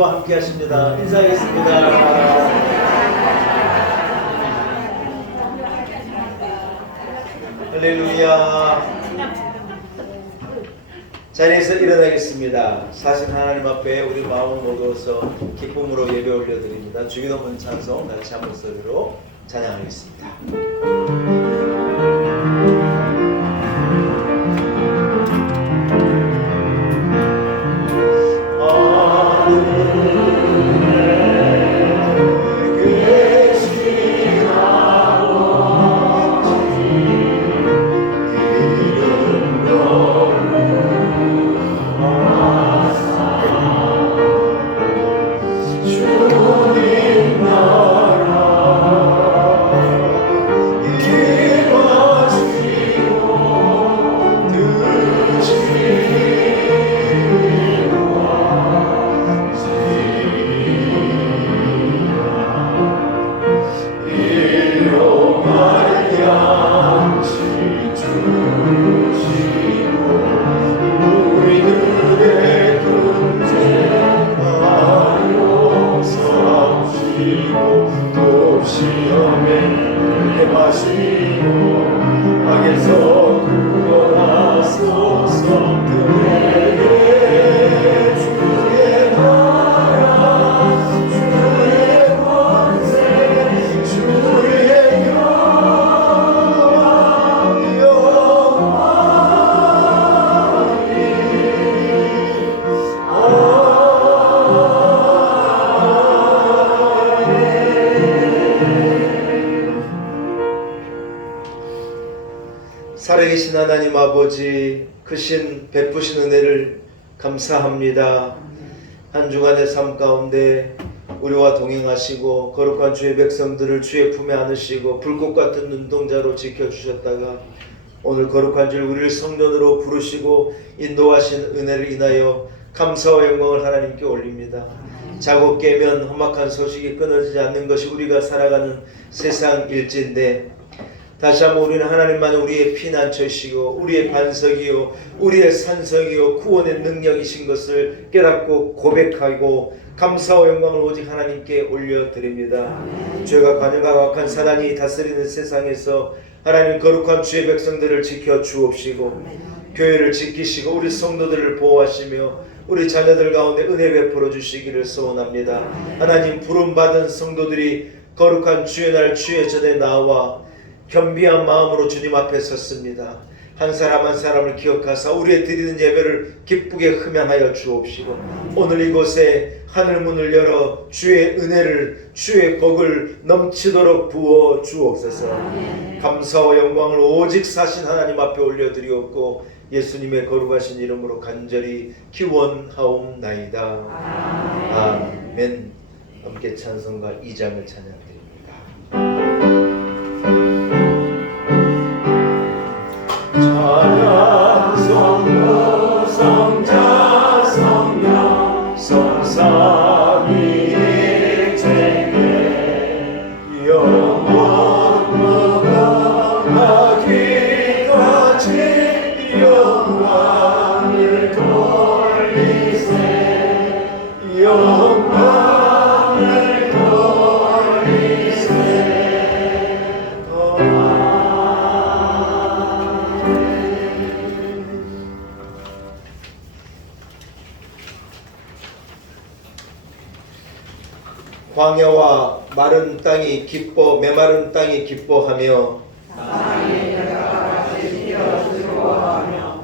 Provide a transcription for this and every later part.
우리와 함께 하십니다. 인사하겠습니다. 할렐루야. 자리에서 일어나겠습니다. 사신 하나님 앞에 우리 마음을 모두어서 기쁨으로 예배 올려드립니다. 주기도문 찬송 같이 한 목소리로 찬양하겠습니다. 살아계신 하나님 아버지, 크신 베푸신 은혜를 감사합니다. 한 주간의 삶 가운데 우리와 동행하시고 거룩한 주의 백성들을 주의 품에 안으시고 불꽃 같은 눈동자로 지켜주셨다가 오늘 거룩한 줄 우리를 성전으로 부르시고 인도하신 은혜를 인하여 감사와 영광을 하나님께 올립니다. 자고 깨면 험악한 소식이 끊어지지 않는 것이 우리가 살아가는 세상 일진데 다시 한번 우리는 하나님만이 우리의 피난처이시고 우리의 반석이요 우리의 산성이요 구원의 능력이신 것을 깨닫고 고백하고 감사와 영광을 오직 하나님께 올려드립니다. 죄가 관여가 악한 사단이 다스리는 세상에서 하나님 거룩한 주의 백성들을 지켜 주옵시고 교회를 지키시고 우리 성도들을 보호하시며 우리 자녀들 가운데 은혜 베풀어 주시기를 소원합니다. 하나님 부름받은 성도들이 거룩한 주의 날 주의 전에 나와 겸비한 마음으로 주님 앞에 섰습니다. 한 사람 한 사람을 기억하사 우리의 드리는 예배를 기쁘게 흠양하여 주옵시고 오늘 이곳에 하늘문을 열어 주의 은혜를 주의 복을 넘치도록 부어 주옵소서. 감사와 영광을 오직 사신 하나님 앞에 올려드리옵고 예수님의 거룩하신 이름으로 간절히 기원하옵나이다. 아멘. 함께 찬송가 2장을 찬양드립니다. 찬양 성부 성자 성령 성삼위일체계 영원 무궁하기 같이 영광을 돌리세 영광을 돌리세. 광야와 마른 땅이 기뻐 메마른 땅이 기뻐하며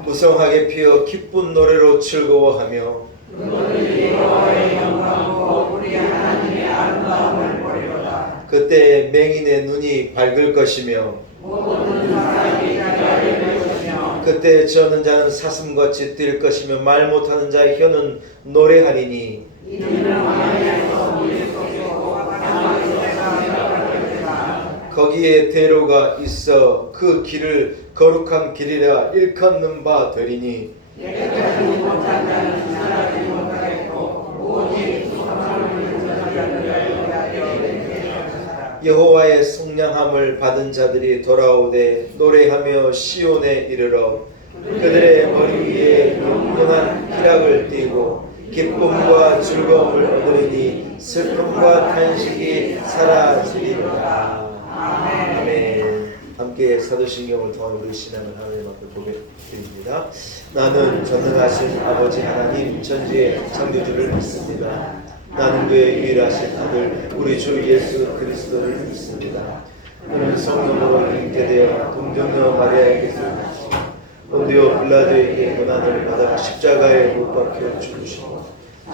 무성하게 피어 기쁜 노래로 즐거워하며 그때 맹인의 눈이 밝을 것이며 그때 저는 자는 사슴같이 뛸 것이며 말 못하는 자의 혀는 노래하리니 거기에 대로가 있어 그 길을 거룩한 길이라 일컫는 바 되리니 여호와의 속량함을 받은 자들이 돌아오되 노래하며 시온에 이르러 그들의 머리 위에 영원한 희락을 띠고 기쁨과 즐거움을 얻으리니 슬픔과 탄식이 사라지리로다. 아멘. 함께 사도신경을 통한 우리 신앙을 하나님 앞에 고백드립니다. 나는 전능하신 아버지 하나님 천지의 창조주를 믿습니다. 나는 그의 유일하신 아들 우리 주 예수 그리스도를 믿습니다. 그는 성령으로 잉태 되어 동정녀 마리아에게서 본디오 빌라도에게 고난을 받아 십자가에 못 박혀 죽으시고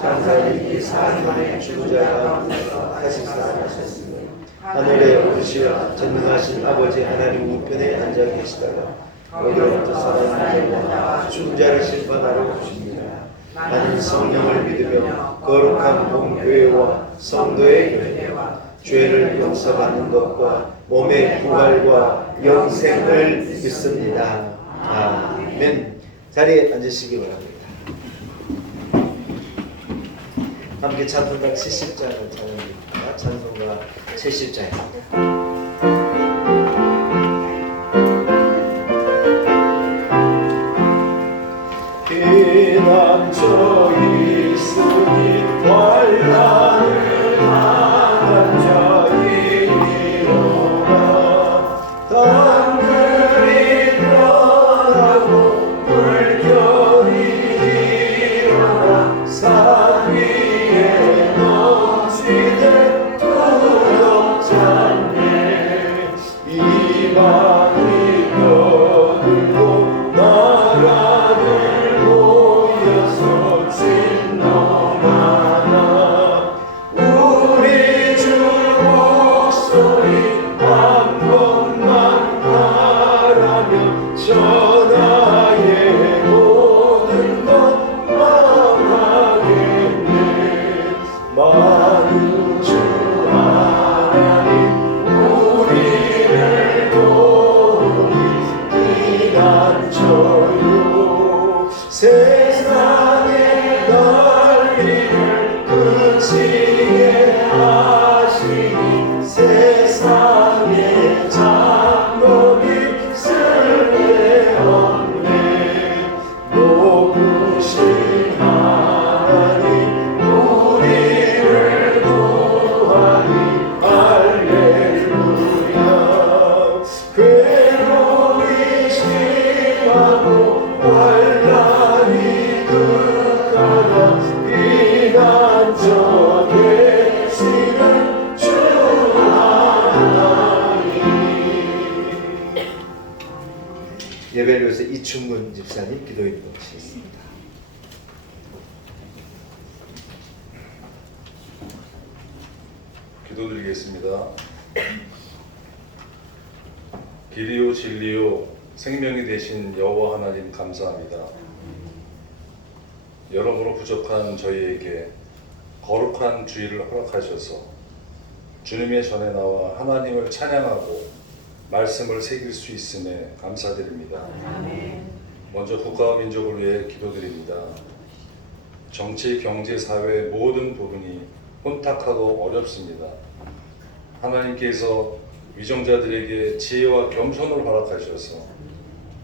장사일기 4일 만에 죽은 자 가운데서 다시 살아나셨으니 하늘에 오르시어 전능하신 아버지 하나님 우편에 앉아 계시다가 어디로부터 살아난 자와 죽은 자를 심판하러 오십니다. 나는 성령을 믿으며 거룩한 본교회와 성도의 교회와 죄를 용서받는 것과 몸의 부활과 영생을 믿습니다. 아멘. 자리에 앉으시기 바랍니다. 함께 찬송가 70장을 찬양합니다. 찬송가 70장입니다. 피난처 있으니 환난을 당한 자이리로다. 단들이 떠나고 물결이 일어나 산 위에 넘치는 두렵잖네. 이방이 떠들고 나라를 우리 주 목소리 한 번만 바라며 전하의 모든 것 망하겠네. 만우 주 하나님 우리를 도우니 피난처요. 세상의 난리를 그치게 하시니 세상의 장로이 쓸데없네. 높으신 하나님 우리를 구하니 할렐루야. 괴로움이 심하고 환난이 극하나 피난처 되시는 주 하나님. 예배를 위해서 이충근 집사님 기도 인도하시겠습니다. 기도드리겠습니다. 길이요 진리요 생명이 되신 여호와 하나님 감사합니다. 여러모로 부족한 저희에게 거룩한 주일을 허락하셔서 주님의 전에 나와 하나님을 찬양하고 말씀을 새길 수 있음에 감사드립니다. 먼저 국가와 민족을 위해 기도드립니다. 정치, 경제, 사회 모든 부분이 혼탁하고 어렵습니다. 하나님께서 위정자들에게 지혜와 겸손을 허락하셔서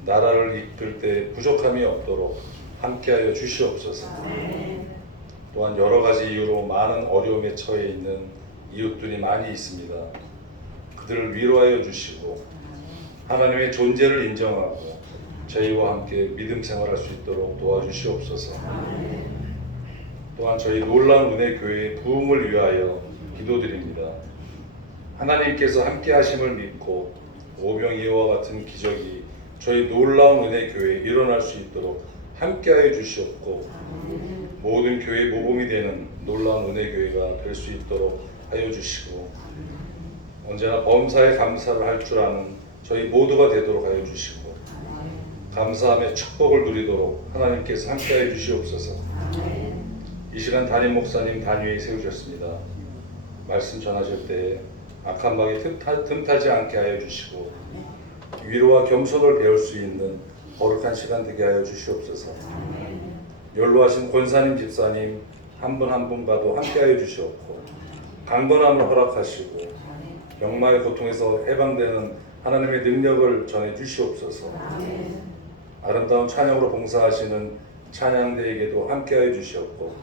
나라를 이끌 때 부족함이 없도록 함께하여 주시옵소서. 또한 여러 가지 이유로 많은 어려움에 처해 있는 이웃들이 많이 있습니다. 그들을 위로하여 주시고 하나님의 존재를 인정하고 저희와 함께 믿음 생활할 수 있도록 도와주시옵소서. 또한 저희 놀라운 은혜 교회의 부흥을 위하여 기도드립니다. 하나님께서 함께 하심을 믿고 오병이어와 같은 기적이 저희 놀라운 은혜 교회에 일어날 수 있도록 함께하여 주시옵고 모든 교회 모범이 되는 놀라운 은혜 교회가 될 수 있도록 하여 주시고 언제나 범사에 감사를 할 줄 아는 저희 모두가 되도록 하여 주시고 감사함의 축복을 누리도록 하나님께서 함께하여 주시옵소서. 이 시간 담임 목사님 단위에 세우셨습니다. 말씀 전하실 때 악한 마귀 틈타지 않게 하여 주시고 위로와 겸손을 배울 수 있는 거룩한 시간 되게 하여 주시옵소서. 연로하신 권사님 집사님 한 분 한 분과도 함께 하여 주시옵고 강건함을 허락하시고 병마의 고통에서 해방되는 하나님의 능력을 전해 주시옵소서. 아름다운 찬양으로 봉사하시는 찬양대에게도 함께 하여 주시옵고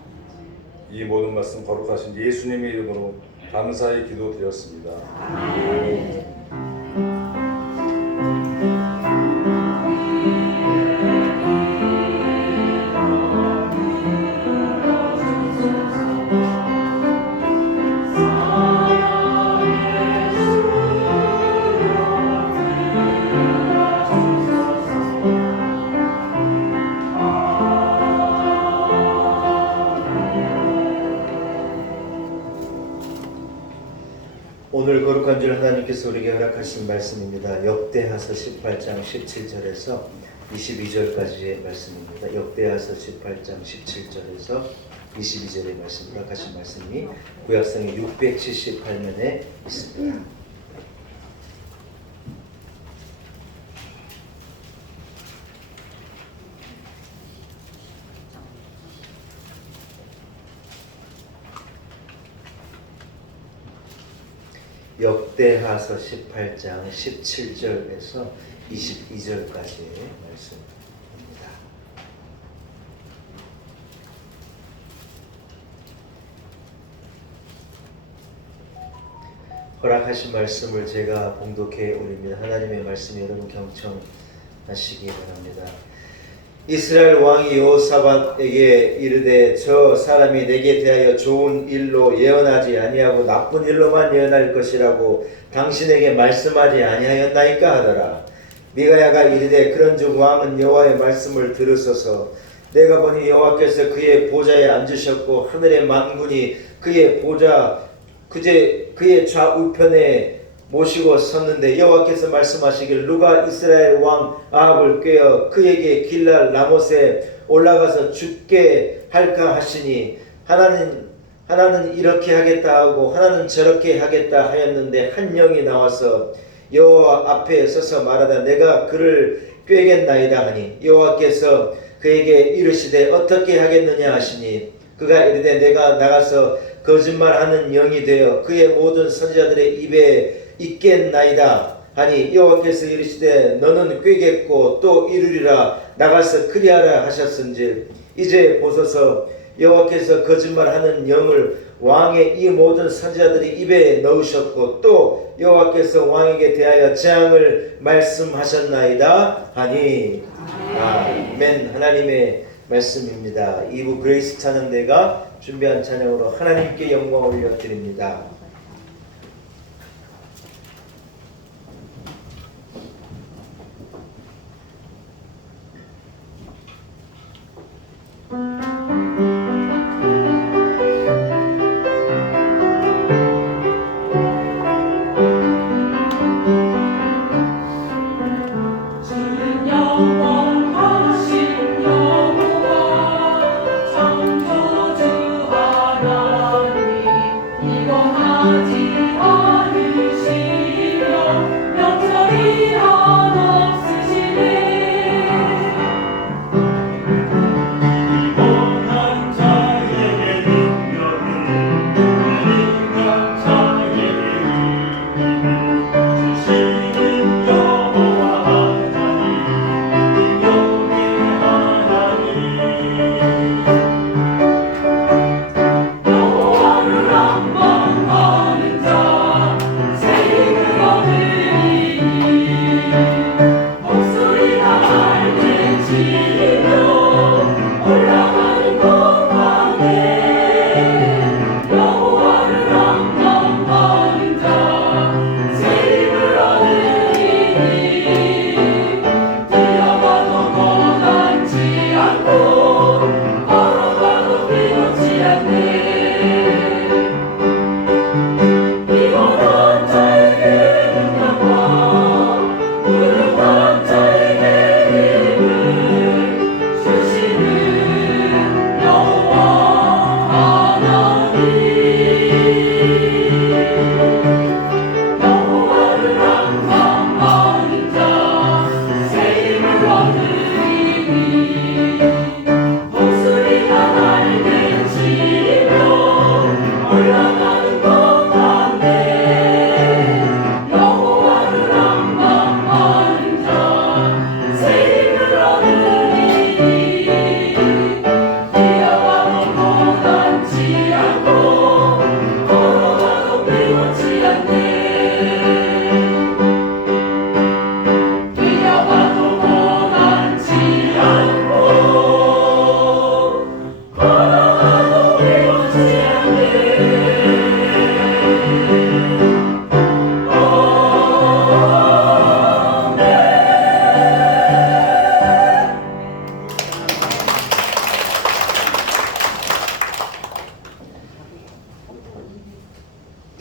이 모든 말씀 거룩하신 예수님의 이름으로 감사의 기도드렸습니다. 오늘 거룩한 줄 하나님께서 우리에게 허락하신 말씀입니다. 역대하서 18장 17절에서 22절까지의 말씀입니다. 역대하서 18장 17절에서 22절의 말씀, 허락하신 말씀이 구약성의 678면에 있습니다. 역대하서 18장 17절에서 22절까지의 말씀입니다. 허락하신 말씀을 제가 봉독해 올립니다. 하나님의 말씀 여러분 경청하시기 바랍니다. 이스라엘 왕이 여호사밧에게 이르되 저 사람이 내게 대하여 좋은 일로 예언하지 아니하고 나쁜 일로만 예언할 것이라고 당신에게 말씀하지 아니하였나이까 하더라. 미가야가 이르되 그런즉 왕은 여호와의 말씀을 들으소서. 내가 보니 여호와께서 그의 보좌에 앉으셨고 하늘의 만군이 그의 그의 좌우편에 모시고 섰는데 여호와께서 말씀하시길 누가 이스라엘 왕 아합을 꾀어 그에게 길랄 라못에 올라가서 죽게 할까 하시니 하나는 이렇게 하겠다 하고 하나는 저렇게 하겠다 하였는데 한 영이 나와서 여호와 앞에 서서 말하다 내가 그를 꾀겠나이다 하니 여호와께서 그에게 이르시되 어떻게 하겠느냐 하시니 그가 이르되 내가 나가서 거짓말하는 영이 되어 그의 모든 선지자들의 입에 있겠나이다 하니 여호와께서 이르시되 너는 꾀겠고 또 이루리라 나가서 그리하라 하셨은즉 이제 보소서 여호와께서 거짓말하는 영을 왕의 이 모든 선지자들의 입에 넣으셨고 또 여호와께서 왕에게 대하여 재앙을 말씀하셨나이다 하니 아멘. 하나님의 말씀입니다. 2부 그레이스 찬양대가 준비한 찬양으로 하나님께 영광 올려드립니다.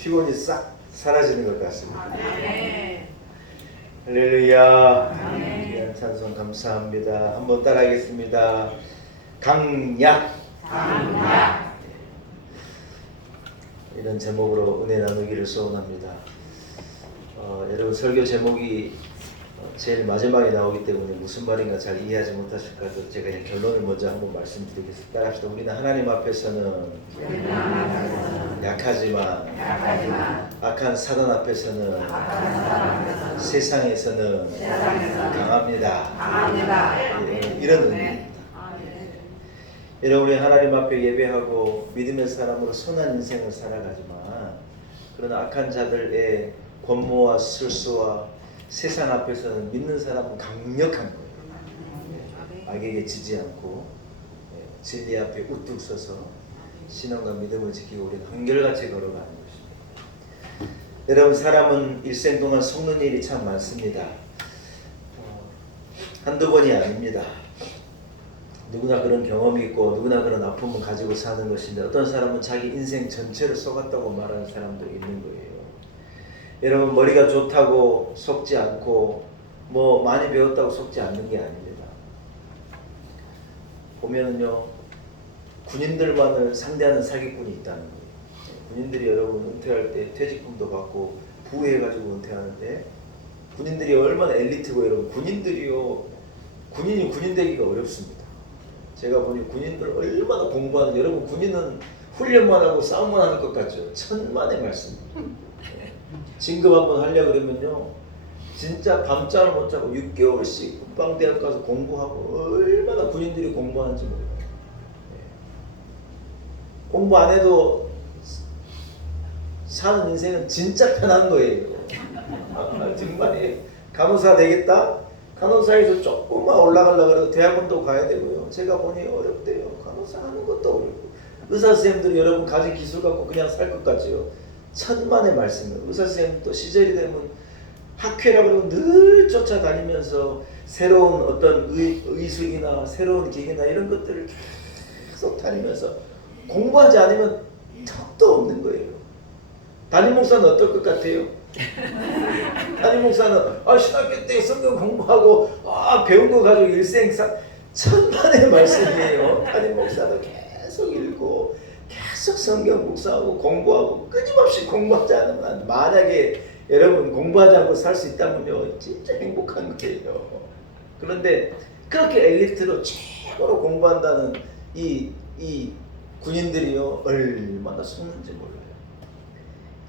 피곤이 싹 사라지는 것 같습니다. 아멘. 할렐루야. 귀한 찬송 감사합니다. 한번 따라하겠습니다. 강약. 이런 제목으로 은혜 나누기를 소원합니다. 여러분 설교 제목이 제일 마지막에 나오기 때문에 무슨 말인가 잘 이해하지 못하실 것 같아서 제가 결론을 먼저 한번 말씀드리겠습니다. 따라합시다. 우리는 하나님 앞에서는 약하지만 악한 사단 앞에서는 세상에서는 강합니다. 이런 의미입니다. 여러분 우리 하나님 앞에 예배하고 믿음의 사람으로 선한 인생을 살아가지만 그러나 악한 자들의 권모와 술수와 세상 앞에서는 믿는 사람은 강력한 거예요. 악에게 지지 않고 진리 앞에 우뚝 서서 신앙과 믿음을 지키고 우리는 한결같이 걸어가는 것입니다. 여러분 사람은 일생 동안 속는 일이 참 많습니다. 한두 번이 아닙니다. 누구나 그런 경험이 있고 누구나 그런 아픔을 가지고 사는 것인데 어떤 사람은 자기 인생 전체를 속았다고 말하는 사람도 있는 거예요. 여러분 머리가 좋다고 속지 않고 뭐 많이 배웠다고 속지 않는 게 아닙니다. 보면은요 군인들만을 상대하는 사기꾼이 있다는 거예요. 군인들이 여러분 은퇴할 때 퇴직금도 받고 부해가지고 은퇴하는데 군인들이 얼마나 엘리트고 여러분 군인들이요 군인이 군인 되기가 어렵습니다. 제가 보니 군인들 얼마나 공부하는 여러분 군인은 훈련만 하고 싸움만 하는 것 같죠. 천만의 말씀. 진급 한번 하려고 그러면요 진짜 밤잠을 못 자고 6개월씩 국방대학 가서 공부하고 얼마나 군인들이 공부하는지 몰라요. 공부 안 해도 사는 인생은 진짜 편한 거예요. 정말 간호사 되겠다? 간호사에서 조금만 올라가려고 해도 대학원도 가야 되고요. 제가 보니 어렵대요. 간호사 하는 것도 어렵고 의사 선생님들이 여러분 가진 기술 갖고 그냥 살 것 같지요. 천만의 말씀이에요. 의사 선생님도 시절이 되면 학회라고 그러고 늘 쫓아다니면서 새로운 어떤 의술이나 새로운 기계나 이런 것들을 계속 다니면서 공부하지 않으면 턱도 없는 거예요. 담임 목사는 어떨 것 같아요? 담임 목사는 신학교 때 성경 공부하고 배운 거 가지고 일생사 천만의 말씀이에요. 담임 목사도 계속 읽고 계속 성경 묵상하고 공부하고 끊임없이 공부하지 않으면 만약에 여러분 공부하지 않고 살 수 있다면요 진짜 행복한 거예요. 그런데 그렇게 엘리트로 최고로 공부한다는 이 군인들이요 얼마나 속는지 몰라요.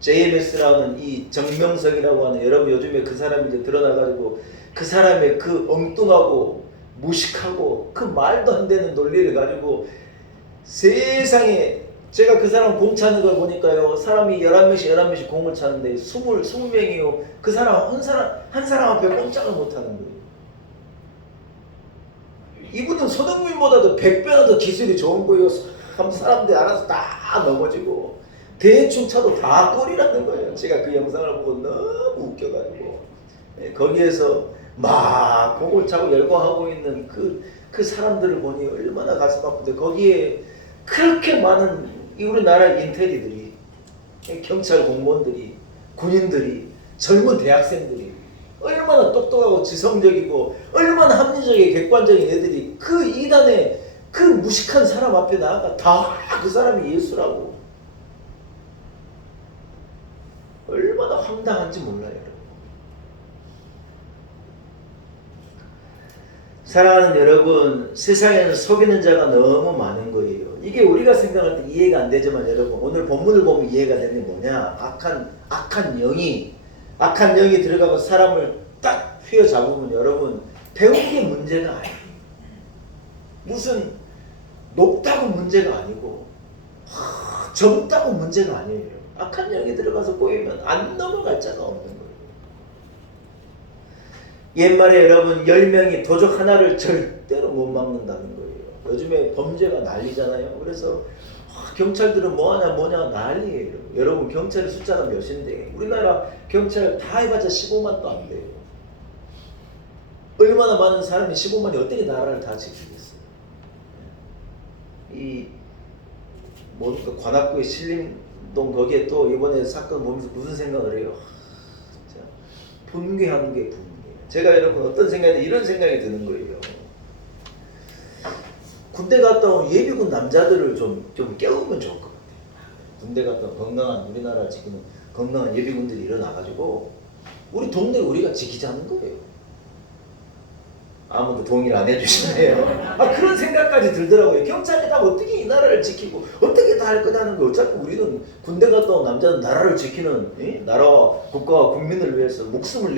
JMS라는 이 정명석이라고 하는 여러분 요즘에 그 사람이 이제 드러나가지고 그 사람의 그 엉뚱하고 무식하고 그 말도 안 되는 논리를 가지고 세상에 제가 그 사람 공 차는 걸 보니까요 사람이 11명씩 공을 차는데 20명이요 그 사람 한 사람 앞에 꼼짝을 못하는 거예요. 이분은 손흥민보다도 100배나 더 기술이 좋은 거예요. 사람들이 알아서 다 넘어지고 대충 차도 다 골이라는 거예요. 제가 그 영상을 보고 너무 웃겨가지고 거기에서 막 공을 차고 열광하고 있는 그 사람들을 보니 얼마나 가슴 아픈데 거기에 그렇게 많은 우리나라 인테리들이 경찰 공무원들이 군인들이 젊은 대학생들이 얼마나 똑똑하고 지성적이고 얼마나 합리적이고 객관적인 애들이 그 이단에 그 무식한 사람 앞에 나아가 다 그 사람이 예수라고 얼마나 황당한지 몰라요. 사랑하는 여러분 세상에는 속이는 자가 너무 많은 거예요. 이게 우리가 생각할 때 이해가 안 되지만 여러분 오늘 본문을 보면 이해가 되는 게 뭐냐 악한 영이 들어가고 사람을 딱 휘어잡으면 여러분 배운 게 문제가 아니에요. 무슨 높다고 문제가 아니고 젊다고 문제가 아니에요. 악한 영이 들어가서 꼬이면 안 넘어갈 자가 없는 거예요. 옛말에 여러분 10명이 도적 하나를 절대로 못 막는다는 거예요. 요즘에 범죄가 난리잖아요. 그래서 경찰들은 뭐냐 난리예요. 여러분 경찰 숫자가 몇인데 우리나라 경찰 다 해봤자 15만도 안 돼요. 얼마나 많은 사람이 15만이 어떻게 나라를 다 지키겠어요. 이 관악구에 신림 거기에 또 이번에 사건 보면서 무슨 생각을 해요? 진짜 분개하는 게 분개. 제가 여러분 어떤 생각이 이런 생각이 드는 거예요. 군대 갔다 온 예비군 남자들을 좀 깨우면 좋을 것 같아요. 군대 갔다 온 건강한 우리나라 지금 건강한 예비군들이 일어나가지고 우리 동네를 우리가 지키자는 거예요. 아무도 동의를 안 해주시네요. 그런 생각까지 들더라고요. 경찰이 다 어떻게 이 나라를 지키고 어떻게 다 할 거냐는 거. 어차피 우리는 군대 갔다 온 남자는 나라를 지키는 나라와 국가와 국민을 위해서 목숨을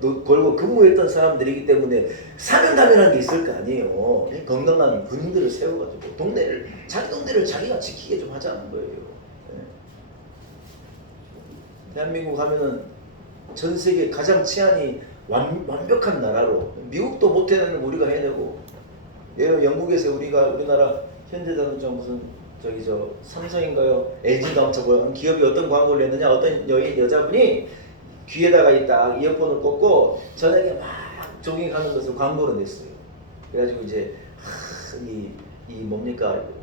걸고 근무했던 사람들이기 때문에 사명감이라는 게 있을 거 아니에요. 건강한 군인들을 세워가지고 자기 동네를 자기가 지키게 좀 하자는 거예요. 대한민국 하면은 전 세계 가장 치안이 완벽한 나라로, 미국도 못해내는 우리가 해내고, 영국에서 우리나라 현대자동차 삼성인가요? LG가 기업이 어떤 광고를 냈느냐, 어떤 여자분이 귀에다가 딱 이어폰을 꽂고 저녁에 막 조깅하는 것을 광고로 냈어요. 그래가지고 이제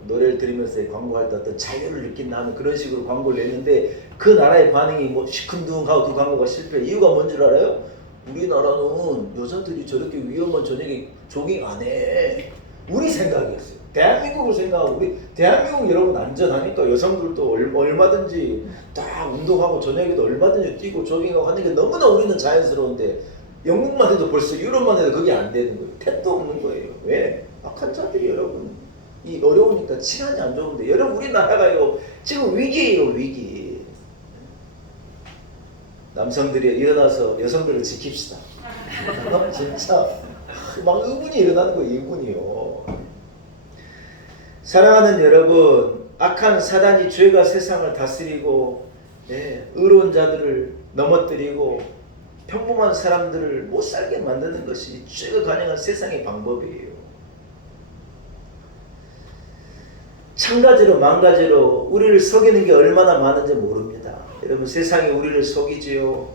노래를 들으면서 광고할 때 어떤 자유를 느낀다 하는 그런 식으로 광고를 냈는데 그 나라의 반응이 시큰둥하고 그 광고가 실패. 이유가 뭔 줄 알아요? 우리나라는 여자들이 저렇게 위험한 저녁에 조깅 안 해. 우리 생각이었어요. 대한민국을 생각하고 우리 대한민국 여러분 안전하니까 여성들도 얼마든지 딱 운동하고 저녁에도 얼마든지 뛰고 조깅하고 하는 게 너무나 우리는 자연스러운데 영국만 해도 벌써 유럽만 해도 그게 안 되는 거예요. 택도 없는 거예요. 왜? 악한 자들이 여러분 어려우니까 치안이 안 좋은데 여러분 우리나라가요 지금 위기예요. 위기. 남성들이 일어나서 여성들을 지킵시다. 진짜 막 의문이 일어나는 거예요. 의문이요. 사랑하는 여러분, 악한 사단이 죄가 세상을 다스리고 의로운 자들을 넘어뜨리고 평범한 사람들을 못 살게 만드는 것이 죄가 가능한 세상의 방법이에요. 천가지로 만가지로 우리를 속이는 게 얼마나 많은지 모릅니다. 여러분 세상이 우리를 속이지요.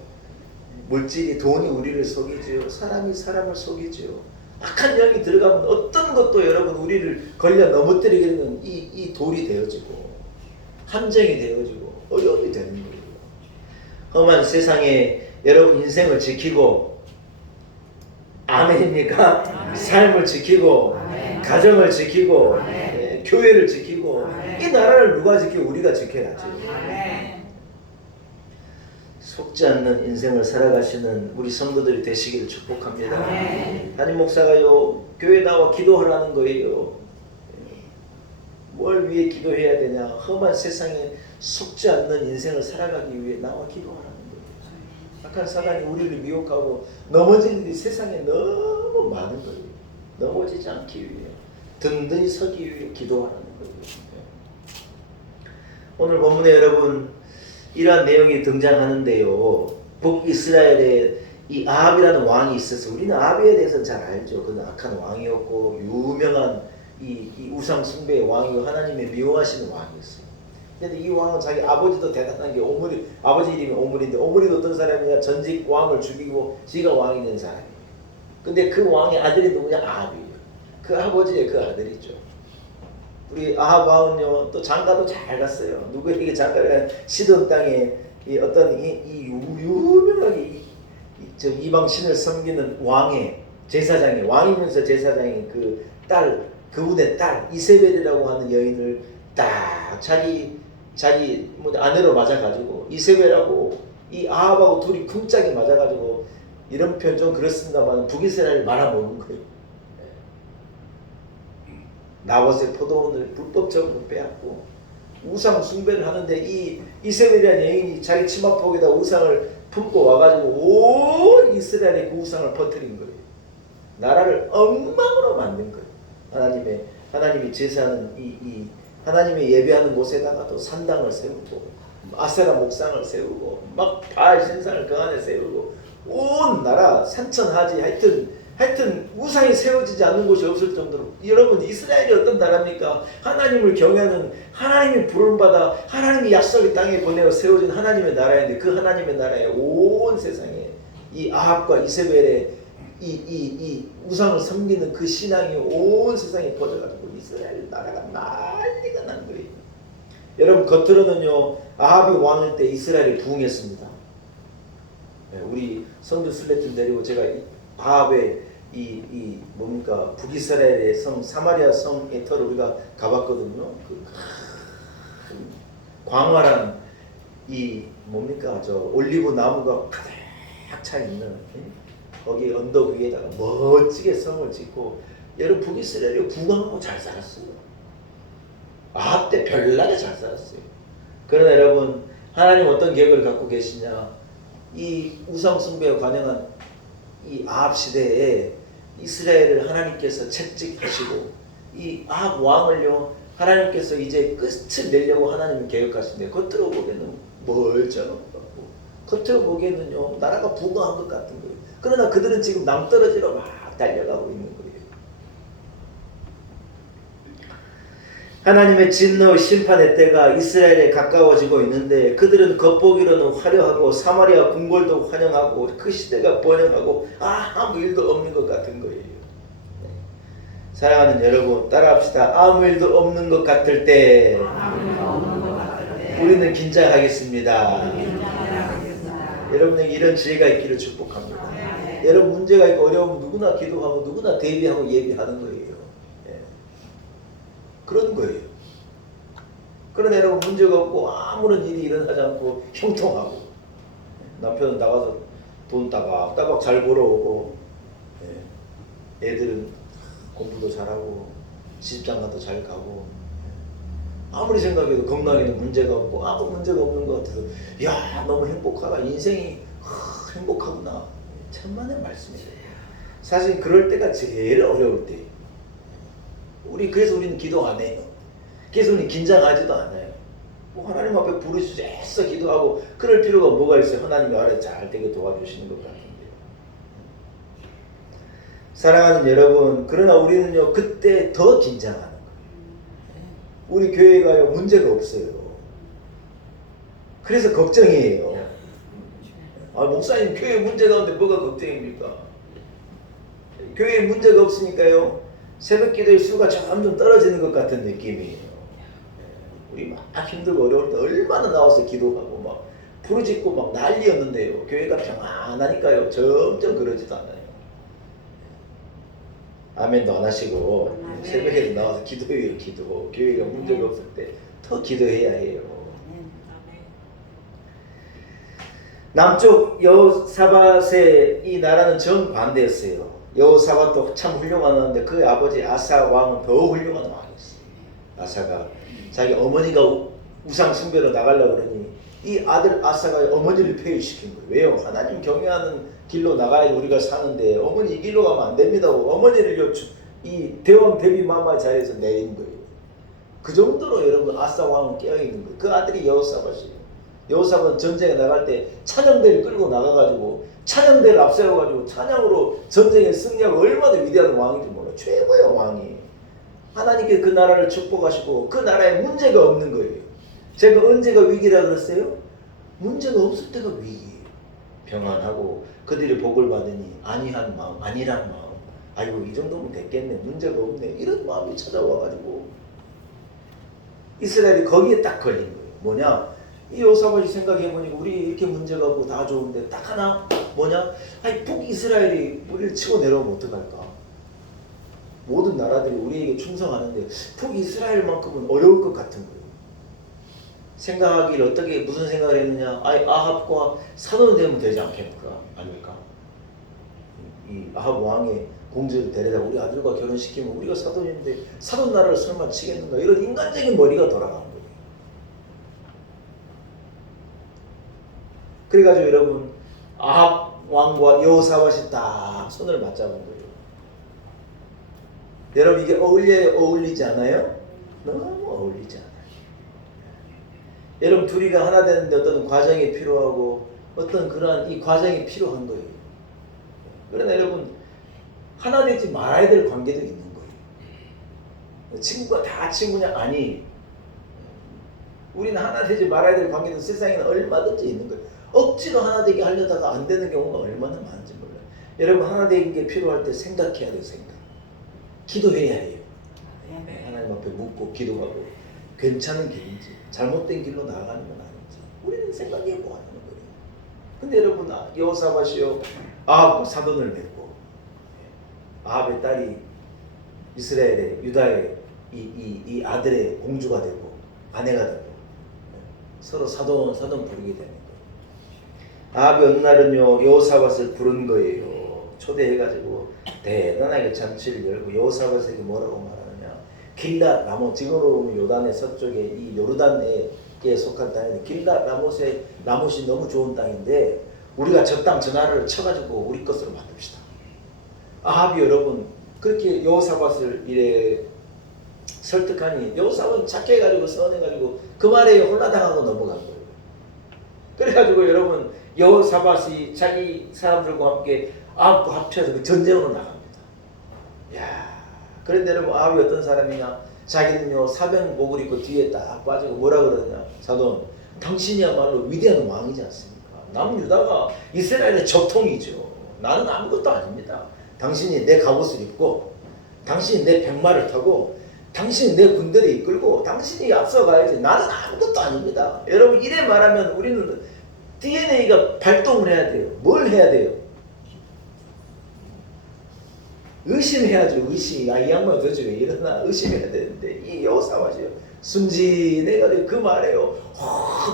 물질이 돈이 우리를 속이지요. 사람이 사람을 속이지요. 악한 영이 들어가면 어떤 것도 여러분 우리를 걸려 넘어뜨리게 되는 이 돌이 되어지고 함정이 되어지고 어려움이 되는 거예요. 험한 세상에 여러분 인생을 지키고 아멘입니까? 삶을 지키고 가정을 지키고 교회를 지키고 이 나라를 누가 지키고 우리가 지켜야지. 속지 않는 인생을 살아가시는 우리 성도들이 되시기를 축복합니다. 담임 목사가요 교회 나와 기도하라는 거예요. 뭘 위해 기도해야 되냐? 험한 세상에 속지 않는 인생을 살아가기 위해 나와 기도하라는 거예요. 악한 사단이 우리를 미혹하고 넘어질 일이 세상에 너무 많은 거예요. 넘어지지 않기 위해 든든히 서기 위해 기도하라는 거예요. 오늘 본문에 여러분 이러한 내용이 등장하는데요. 북이스라엘에 이 아합이라는 왕이 있어서 우리는 아합에 대해서는 잘 알죠. 그는 악한 왕이었고 유명한 이 우상 숭배의 왕이고 하나님의 미워하시는 왕이었어요. 근데 이 왕은 자기 아버지도 대단한 게 아버지 이름이 오므리인데 오므리도 어떤 사람이냐 전직 왕을 죽이고 지가 왕이 된 사람이에요. 근데 그 왕의 아들이 누구냐? 아합이에요. 그 아버지의 그 아들이죠. 우리 아합 왕은요 또 장가도 잘 갔어요. 누구에게 장가를 간 시돈 땅에 어떤 유명하게 이방 신을 섬기는 왕의 제사장이 왕이면서 제사장이 그분의 딸 이세벨이라고 하는 여인을 딱 자기 아내로 맞아가지고 이세벨하고 이 아합하고 둘이 쿵짝이 맞아가지고 이런 표현 좀 그렇습니다만 북이스라엘을 말아먹은 거예요. 나봇의 포도원을 불법적으로 빼앗고 우상 숭배를 하는데 이 이세벨이라는 여인이 자기 치마폭에다 우상을 품고 와가지고 온 이스라엘의 그 우상을 퍼뜨린 거예요. 나라를 엉망으로 만든 거예요. 하나님이 제사하는 하나님의 예배하는 곳에다가 또 산당을 세우고 아세라 목상을 세우고 막 바알 신상을 그 안에 세우고 온 나라 산천하지 하여튼 우상이 세워지지 않는 곳이 없을 정도로 여러분 이스라엘이 어떤 나라입니까? 하나님을 경외하는 하나님이 부름받아 하나님이 약속의 땅에 보내어 세워진 하나님의 나라인데 그 하나님의 나라에 온 세상에 이 아합과 이세벨의 이 우상을 섬기는 그 신앙이 온 세상에 퍼져가지고 이스라엘 나라가 난리가 난 거예요. 여러분 겉으로는요 아합이 왕일 때 이스라엘에 부흥했습니다. 네, 우리 성주 순례팀 데리고 제가 아합의 이 뭡니까 북이스라엘의 성 사마리아 성의 터를 우리가 가봤거든요. 그 광활한 이 뭡니까 저 올리브 나무가 가득 차 있는 거기 언덕 위에다가 멋지게 성을 짓고 여러분 북이스라엘이 부강하고 잘 살았어요. 아합 때 별나게 잘 살았어요. 그러나 여러분 하나님 어떤 계획을 갖고 계시냐? 이 우상 숭배에 관영한 이 아합 시대에 이스라엘을 하나님께서 채찍하시고 이 아합 왕을요 하나님께서 이제 끝을 내려고 하나님이 계획하시는데 겉으로 보기에는 멀쩡한 것 같고 겉으로 보기에는요 나라가 부강한 것 같은 거예요. 그러나 그들은 지금 남떨어지러 막 달려가고 있는 거예요. 하나님의 진노 심판의 때가 이스라엘에 가까워지고 있는데 그들은 겉보기로는 화려하고 사마리아 궁궐도 환영하고 그 시대가 번영하고 아무 일도 없는 것 같은 거예요. 사랑하는 여러분 따라합시다. 아무 일도 없는 것 같을 때 우리는 긴장하겠습니다. 여러분에게 이런 지혜가 있기를 축복합니다. 여러분 문제가 있고 어려우면 누구나 기도하고 누구나 대비하고 예비하는 거예요. 그런 거예요. 그러나 여러분 문제가 없고 아무런 일이 일어나지 않고 형통하고 남편은 나가서 돈 따박따박 잘 벌어오고 애들은 공부도 잘하고 시집장가도 잘 가고 아무리 생각해도 건강에는 문제가 없고 아무 문제가 없는 것 같아서 야 너무 행복하다 인생이 행복하구나 천만의 말씀이에요. 사실 그럴 때가 제일 어려울 때예요. 그래서 우리는 기도 안 해요. 그래서 우리는 긴장하지도 않아요. 뭐 하나님 앞에 부르시죠. 애써 기도하고 그럴 필요가 뭐가 있어요. 하나님이 알아서 잘 되게 도와주시는 것 같은데요. 사랑하는 여러분 그러나 우리는요 그때 더 긴장하는 거예요. 우리 교회가요 문제가 없어요. 그래서 걱정이에요. 목사님 교회 문제 가운데 뭐가 걱정입니까? 교회에 문제가 없으니까요 새벽 기도의 수가 점점 떨어지는 것 같은 느낌이에요. 우리 막 힘들고 어려울 때 얼마나 나와서 기도하고 막 부르짖고 막 난리였는데요. 교회가 평안하니까요. 점점 그러지도 않아요. 아멘도 안 하시고 아멘. 새벽에도 나와서 기도해요. 기도. 교회가 문제가 없을 때 더 기도해야 해요. 남쪽 여호사밧의 이 나라는 정반대였어요. 여호사밧도 참 훌륭한데 그의 아버지 아사 왕은 더 훌륭한 왕이었어요. 아사가 자기 어머니가 우상 숭배로 나가려고 그러니 이 아들 아사가 어머니를 폐위시킨 거예요. 왜요? 하나님 경외하는 길로 나가야 우리가 사는데 어머니 이 길로 가면 안 됩니다. 어머니를 이 대왕 대비 마마 자리에서 내린 거예요. 그 정도로 여러분 아사 왕은 깨어있는 거예요. 그 아들이 여호사밧이에요. 여호사밧은 전쟁에 나갈 때 찬양대를 끌고 나가가지고 찬양대를 앞세워가지고 찬양으로 전쟁에 승리하고 얼마나 위대한 왕인지 몰라요. 최고의 왕이. 하나님께 그 나라를 축복하시고 그 나라에 문제가 없는 거예요. 제가 언제가 위기라 그랬어요? 문제가 없을 때가 위기예요. 평안하고 그들이 복을 받으니 안이한 마음, 안일한 마음. 아이고 이 정도면 됐겠네. 문제가 없네. 이런 마음이 찾아와가지고 이스라엘이 거기에 딱 걸린 거예요. 뭐냐? 이 여호사밧이 생각해보니까 우리 이렇게 문제가 없고 다 좋은데 딱 하나 뭐냐? 북이스라엘이 우리를 치고 내려오면 어떡할까? 모든 나라들이 우리에게 충성하는데 북이스라엘만큼은 어려울 것 같은 거예요. 생각하기를 어떻게 무슨 생각을 했느냐? 아합과 사돈이 되면 되지 않겠습니까? 아닙니까? 이 아합 왕의 공주를 데려다 우리 아들과 결혼시키면 우리가 사돈인데 사돈 나라를 설마 치겠는가? 이런 인간적인 머리가 돌아가는 거예요. 그래가지고 여러분 아합 왕과 여호사밧이 딱 손을 맞잡은 거예요. 여러분 이게 어울려요? 어울리지 않아요? 너무 어울리지 않아요. 여러분 둘이가 하나 되는데 어떤 과정이 필요하고 어떤 그러한 이 과정이 필요한 거예요. 그러나 여러분 하나 되지 말아야 될 관계도 있는 거예요. 친구가 다 친구냐? 아니. 우리는 하나 되지 말아야 될 관계도 세상에는 얼마든지 있는 거예요. 억지로 하나 되게 하려다가 안 되는 경우가 얼마나 많은지 몰라요. 여러분 하나 되는 게 필요할 때 생각해야 돼요. 생각. 기도해야 해요. 하나님 앞에 묻고 기도하고 괜찮은 길인지 잘못된 길로 나아가는 건 아닌지 생각해 보라는 거예요. 근데 여러분 여호사밧이요 아합과 사돈을 맺고 아합의 딸이 이스라엘의 유다의 이 아들의 공주가 되고 아내가 되고 서로 사돈 부르게 되는 거예요. 아합이 어느 날은요 여호사밧을 부른 거예요. 초대해가지고 대단하게 잔치를 열고 여호사밧에게 뭐라고 말하느냐. 길랏 라모, 지금으로 보면 요단의 서쪽에 이 요르단에 속한 땅인데 길랏 라못이 너무 좋은 땅인데 우리가 저 땅 전화를 쳐가지고 우리 것으로 만듭시다. 아합이 여러분 그렇게 여호사밧을 이래 설득하니 여호사밧은 착해가지고 선해가지고 그 말에 홀라당하고 넘어간 거예요. 그래가지고 여러분 여호사밧이 자기 사람들과 함께 아합과 합쳐서 그 전쟁으로 나갑니다. 야, 그런데 여러분 아합이 어떤 사람이냐? 자기는요 사병복을 입고 뒤에 딱 빠지고 뭐라 그러느냐? 사돈, 당신이야말로 위대한 왕이지 않습니까? 남유다가 이스라엘의 적통이죠. 나는 아무것도 아닙니다. 당신이 내 갑옷을 입고 당신이 내 백마를 타고 당신이 내 군대를 이끌고 당신이 앞서가야지. 나는 아무것도 아닙니다. 여러분 이래 말하면 우리는 DNA가 발동을 해야 돼요. 뭘 해야 돼요? 의심해야죠. 의심. 이 양반 도대체 왜 이러나 의심해야 되는데 이 여호사밧이요 순진해가지고 그 말에요.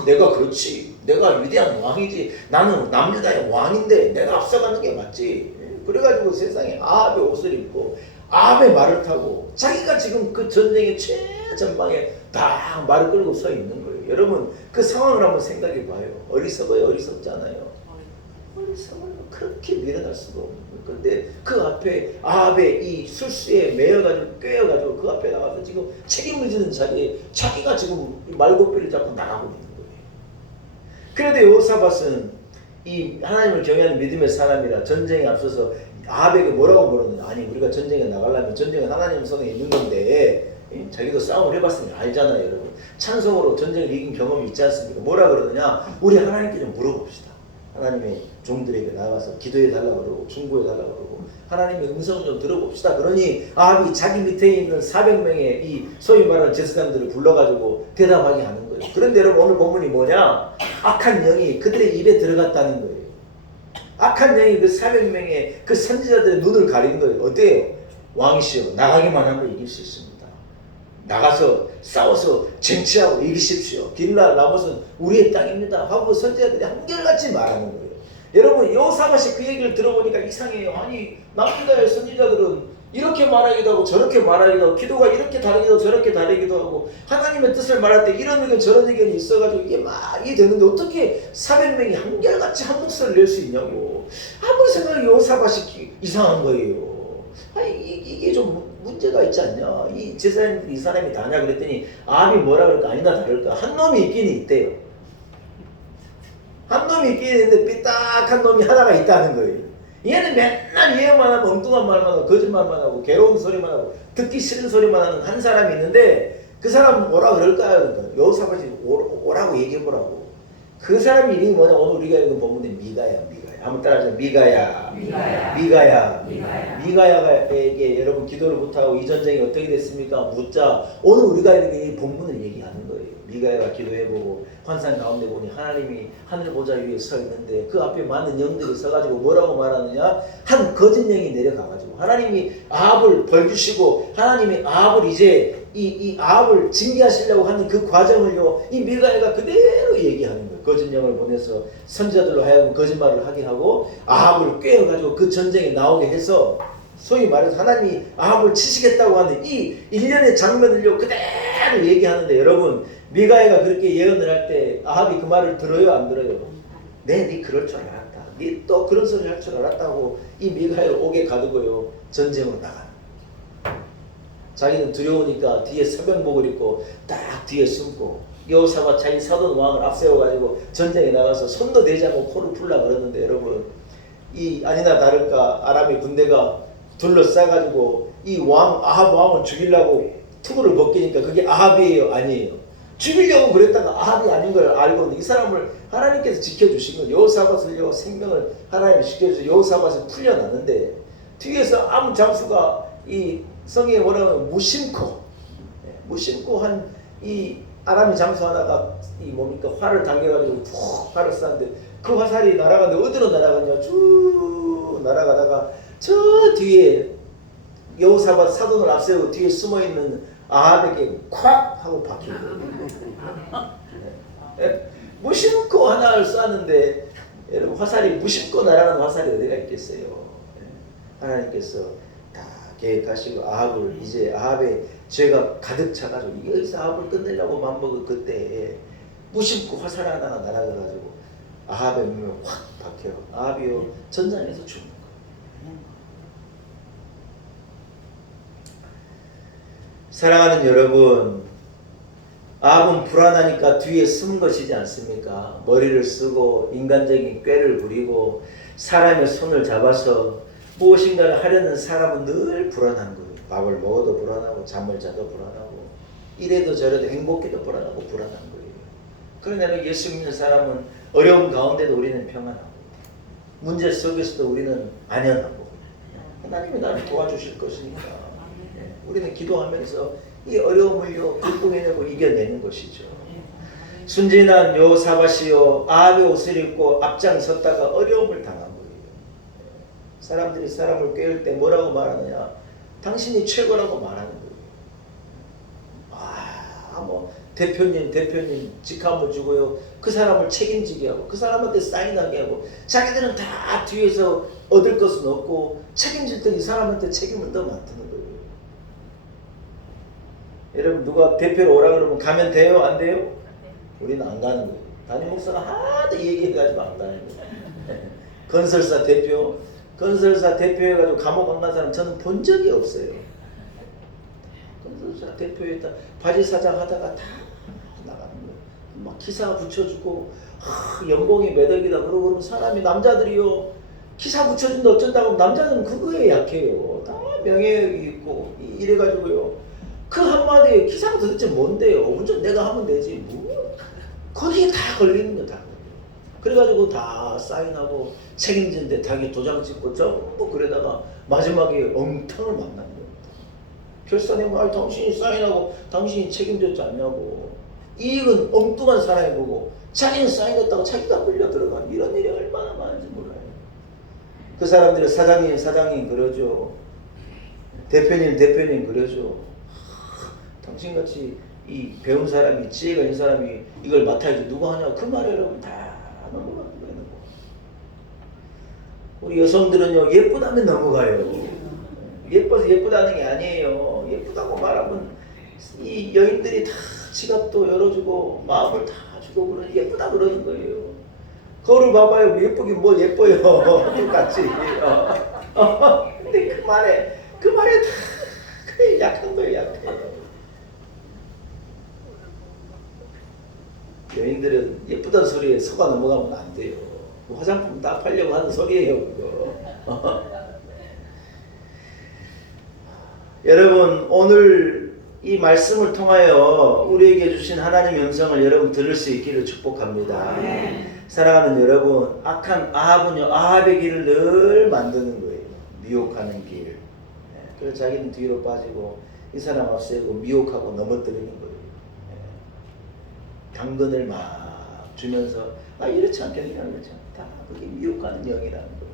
내가 그렇지. 내가 위대한 왕이지. 나는 남유다의 왕인데 내가 앞서가는 게 맞지. 그래가지고 세상에 아합의 옷을 입고 아합의 말을 타고 자기가 지금 그 전쟁의 최전방에 딱 말을 끌고 서 있는 거예요. 여러분 그 상황을 한번 생각해 봐요. 어리석어요? 어리석잖아요. 어리석어요. 그렇게 밀어날 수가 없는 거예요. 근데 그 앞에 아합의 이 술수에 매여가지고 꿰어가지고 그 앞에 나가서 지금 책임을 지는 자리에 자기가 지금 말고삐를 잡고 나가고 있는 거예요. 그래도 여호사밧은 이 하나님을 경외하는 믿음의 사람이라 전쟁에 앞서서 아합에게 뭐라고 물었느냐. 아니 우리가 전쟁에 나가려면 전쟁은 하나님 손에 있는 건데 자기도 싸움을 해봤으니 알잖아요. 여러분 찬송으로 전쟁을 이긴 경험이 있지 않습니까? 뭐라 그러느냐. 우리 하나님께 좀 물어봅시다. 하나님의 종들에게 나가서 기도해 달라고 그러고 중보해 달라고 그러고 하나님의 음성을 좀 들어봅시다. 그러니 아합이 자기 밑에 있는 400명의 이 소위 말하는 제사장들을 불러가지고 대답하게 하는 거예요. 그런데 여러분 오늘 본문이 뭐냐. 악한 영이 그들의 입에 들어갔다는 거예요. 악한 영이 그 400명의 그 선지자들의 눈을 가린 거예요. 어때요? 왕이시여 나가기만 하면 이길 수 있습니다. 나가서 싸워서 쟁취하고 이기십시오. 길랏 라못은 우리의 땅입니다 하고 선지자들이 한결같이 말하는 거예요. 여러분 여호사밧이 그 얘기를 들어보니까 이상해요. 아니 남유다의 선지자들은 이렇게 말하기도 하고 저렇게 말하기도 하고 기도가 이렇게 다르기도 하고 저렇게 다르기도 하고 하나님의 뜻을 말할 때 이런 의견 저런 의견이 있어가지고 이게 말이 되는데 어떻게 400명이 한결같이 한 목소리를 낼 수 있냐고. 아무리 생각해도 여호사밧이 이상한 거예요. 아니 이게 좀 문제가 있지 않냐. 이 제사장들이 이 사람이 다냐 그랬더니 아합이 뭐라 그럴까 아니나 다를까 한 놈이 있긴 있대요. 한 놈이 있긴 있는데 삐딱한 놈이 하나가 있다는 거예요. 얘는 맨날 예언만 하고 엉뚱한 말만 하고 거짓말만 하고 괴로운 소리만 하고 듣기 싫은 소리만 하는 한 사람이 있는데 그 사람은 뭐라 그럴까요? 그러니까 여호사밧이 오라고 얘기해보라고. 그 사람 이름이 뭐냐. 오늘 우리가 읽은 본문에 미가야. 한번 따라하자. 미가야에게 여러분 기도를 못하고 이 전쟁이 어떻게 됐습니까? 묻자. 오늘 우리가 읽은 이 본문을 얘기하는 거예요. 미가야가 기도해보고 환상 가운데 보니 하나님이 하늘 보좌 위에 서 있는데 그 앞에 많은 영들이 서가지고 뭐라고 말하느냐. 한 거짓 영이 내려가가지고 하나님이 아합을 벌주시고 하나님이 아합을 이제 이 아합을 징계하시려고 하는 그 과정을요 이 미가야가 그대로 얘기하는 거예요. 거짓 영을 보내서 선지자들로 하여금 거짓말을 하게 하고 아합을 꿰어가지고 그 전쟁에 나오게 해서 소위 말해서 하나님이 아합을 치시겠다고 하는 이 일련의 장면을요 그대로 얘기하는데 여러분 미가야가 그렇게 예언을 할 때 아합이 그 말을 들어요 안 들어요? 네 그럴 줄 알았다. 네 또 그런 소리 할 줄 알았다고 이 미가야를 옥에 가두고요 전쟁으로 나가는. 자기는 두려우니까 뒤에 사병복을 입고 딱 뒤에 숨고 여호사밧 자기 사돈 왕을 앞세워가지고 전쟁에 나가서 손도 대지 않고 코를 풀라 그러는데 여러분 이 아니나 다를까 아람의 군대가 둘러싸가지고 이 왕 아합 왕을 죽이려고 투구를 벗기니까 그게 아합이에요 아니에요? 죽이려고 그랬다가 아합이 아닌 걸 알고는 이 사람을 하나님께서 지켜주신 거예요. 여호사밧을요 생명을 하나님이 지켜주셔서 여호사밧을 풀려났는데 뒤에서 아무 장수가 이 성경에 뭐라면 무심코 한 이 아람이 장수하다가 이 뭡니까 활을 당겨가지고 푹 활을 쐈는데 그 화살이 날아가는데 어디로 날아가냐 쭉 날아가다가 저 뒤에 여호사밧 사돈을 앞세우고 뒤에 숨어있는 아합에게 콱 하고 박힌 거예요. 무심코 하나를 쐈는데 여러분 화살이 무심코 날아가는 화살이 어디가 있겠어요. 하나님께서 다 계획하시고 아합을 이제 아합의 죄가 가득 차가지고 여기서 아합을 끝내려고 맘먹은 그때 무심코 화살 하나가 날아가가지고 아합의 몸에 확 박혀요. 아합이요 전장에서 죽는 거예요. 사랑하는 여러분, 아합은 불안하니까 뒤에 숨은 것이지 않습니까? 머리를 쓰고 인간적인 꾀를 부리고 사람의 손을 잡아서 무엇인가를 하려는 사람은 늘 불안한 거예요. 밥을 먹어도 불안하고 잠을 자도 불안하고 이래도 저래도 행복해도 불안하고 불안한 거예요. 그러나 예수 믿는 사람은 어려운 가운데도 우리는 평안하고 문제 속에서도 우리는 안연하고 하나님이 나를 도와주실 것이니까 우리는 기도하면서 이 어려움을요 극복해내고 이겨내는 것이죠. 순진한 여호사밧이요 아합의 옷을 입고 앞장섰다가 어려움을 당한 거예요. 사람들이 사람을 꾀울 때 뭐라고 말하느냐? 당신이 최고라고 말하는 거예요. 뭐 대표님 직함을 주고요 그 사람을 책임지게 하고 그 사람한테 사인하게 하고 자기들은 다 뒤에서 얻을 것은 없고 책임질 때 이 사람한테 책임을 더 맡는 거예요. 여러분 누가 대표로 오라 그러면 가면 돼요? 안 돼요? 우리는 안 가는 거예요. 담임 목사가 하도 얘기해가지고 안 가는 거예요. 건설사 대표 해가지고 감옥 안 간 사람 저는 본 적이 없어요. 건설사 대표에다 바지 사장 하다가 다 나가는 거예요. 막 기사 붙여주고 연봉이 몇 억이다 그러고 그러면 사람이 남자들이요 기사 붙여준다 어쩐다고 남자는 그거에 약해요. 다 명예욕이 있고 이래가지고요 그 한마디에 기사가 도대체 뭔데요? 운전 내가 하면 되지 뭐 거기에 다 걸리는 거 다. 그래가지고 다 사인하고 책임진데 자기 도장 찍고 전부 그러다가 마지막에 엉탕을 만난 거예요. 결산에 말 당신이 사인하고 당신이 책임졌지 않냐고. 이익은 엉뚱한 사람이 보고 자기는 사인했다고 자기가 끌려 들어간 이런 일이 얼마나 많은지 몰라요. 그 사람들은 사장님 그러죠. 대표님 그러죠. 당신같이 이 배운 사람이 지혜가 있는 사람이 이걸 맡아야지 누가 하냐고 그 말에 여러분 다 넘어가는 거예요. 우리 여성들은요 예쁘다면 넘어가요. 예뻐서 예쁘다는 게 아니에요. 예쁘다고 말하면 이 여인들이 다 지갑도 열어주고 마음을 다 주고 그러니 예쁘다 그러는 거예요. 거울을 봐봐요. 예쁘긴 뭐 예뻐요. 똑같이. 근데 그 말에 다 그래 약한 거예요. 약해. 여인들은 예쁘다는 소리에 속아 넘어가면 안 돼요. 화장품 다 팔려고 하는 소리예요 그거. 여러분 오늘 이 말씀을 통하여 우리에게 주신 하나님의 음성을 여러분 들을 수 있기를 축복합니다. 사랑하는 여러분 악한 아합은요 아합의 길을 늘 만드는 거예요. 미혹하는 길. 그래서 자기는 뒤로 빠지고 이 사람 앞세우고 미혹하고 넘어뜨리는 거예요. 당근을 막 주면서 이렇지 않겠냐 그렇지 않다. 그게 미혹하는 영이라는 거예요.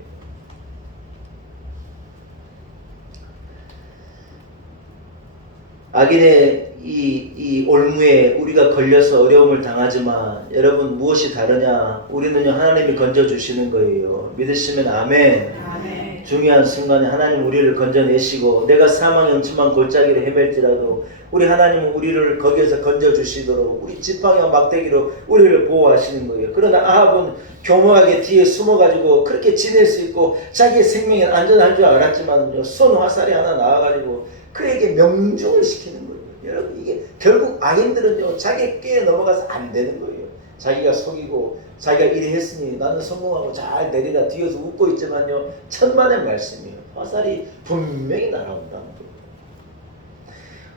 악인의 이 올무에 우리가 걸려서 어려움을 당하지만 여러분 무엇이 다르냐? 우리는요 하나님이 건져주시는 거예요. 믿으시면 아멘. 아멘. 중요한 순간에 하나님 우리를 건져내시고 내가 사망의 음침한 골짜기를 헤맬지라도 우리 하나님은 우리를 거기에서 건져주시도록 우리 지팡이와 막대기로 우리를 보호하시는 거예요. 그러나 아합은 교묘하게 뒤에 숨어가지고 그렇게 지낼 수 있고 자기의 생명이 안전할 줄 알았지만요 손 화살이 하나 나와가지고 그에게 명중을 시키는 거예요. 여러분 이게 결국 악인들은요 자기 꾀에 넘어가서 안 되는 거예요. 자기가 속이고 자기가 이래 했으니 나는 성공하고 잘 내리다 뒤에서 웃고 있지만요 천만의 말씀이에요. 화살이 분명히 날아온다는 거예요.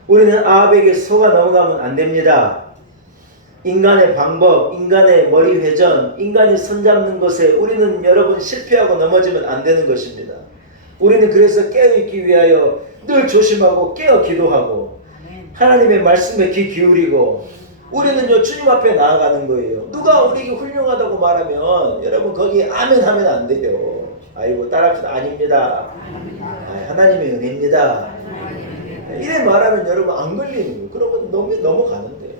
우리는 아합에게 속아 넘어가면 안 됩니다. 인간의 방법, 인간의 머리 회전, 인간이 손잡는 것에 우리는 여러분 실패하고 넘어지면 안 되는 것입니다. 우리는 그래서 깨어있기 위하여 늘 조심하고 깨어 기도하고 하나님의 말씀에 귀 기울이고 우리는요 주님 앞에 나아가는 거예요. 누가 우리에게 훌륭하다고 말하면 여러분 거기에 아멘 하면 안 돼요. 아이고 따라합시다. 아닙니다. 하나님의 은혜입니다. 이래 말하면 여러분 안 걸리는 거예요. 그러면 넘어가는데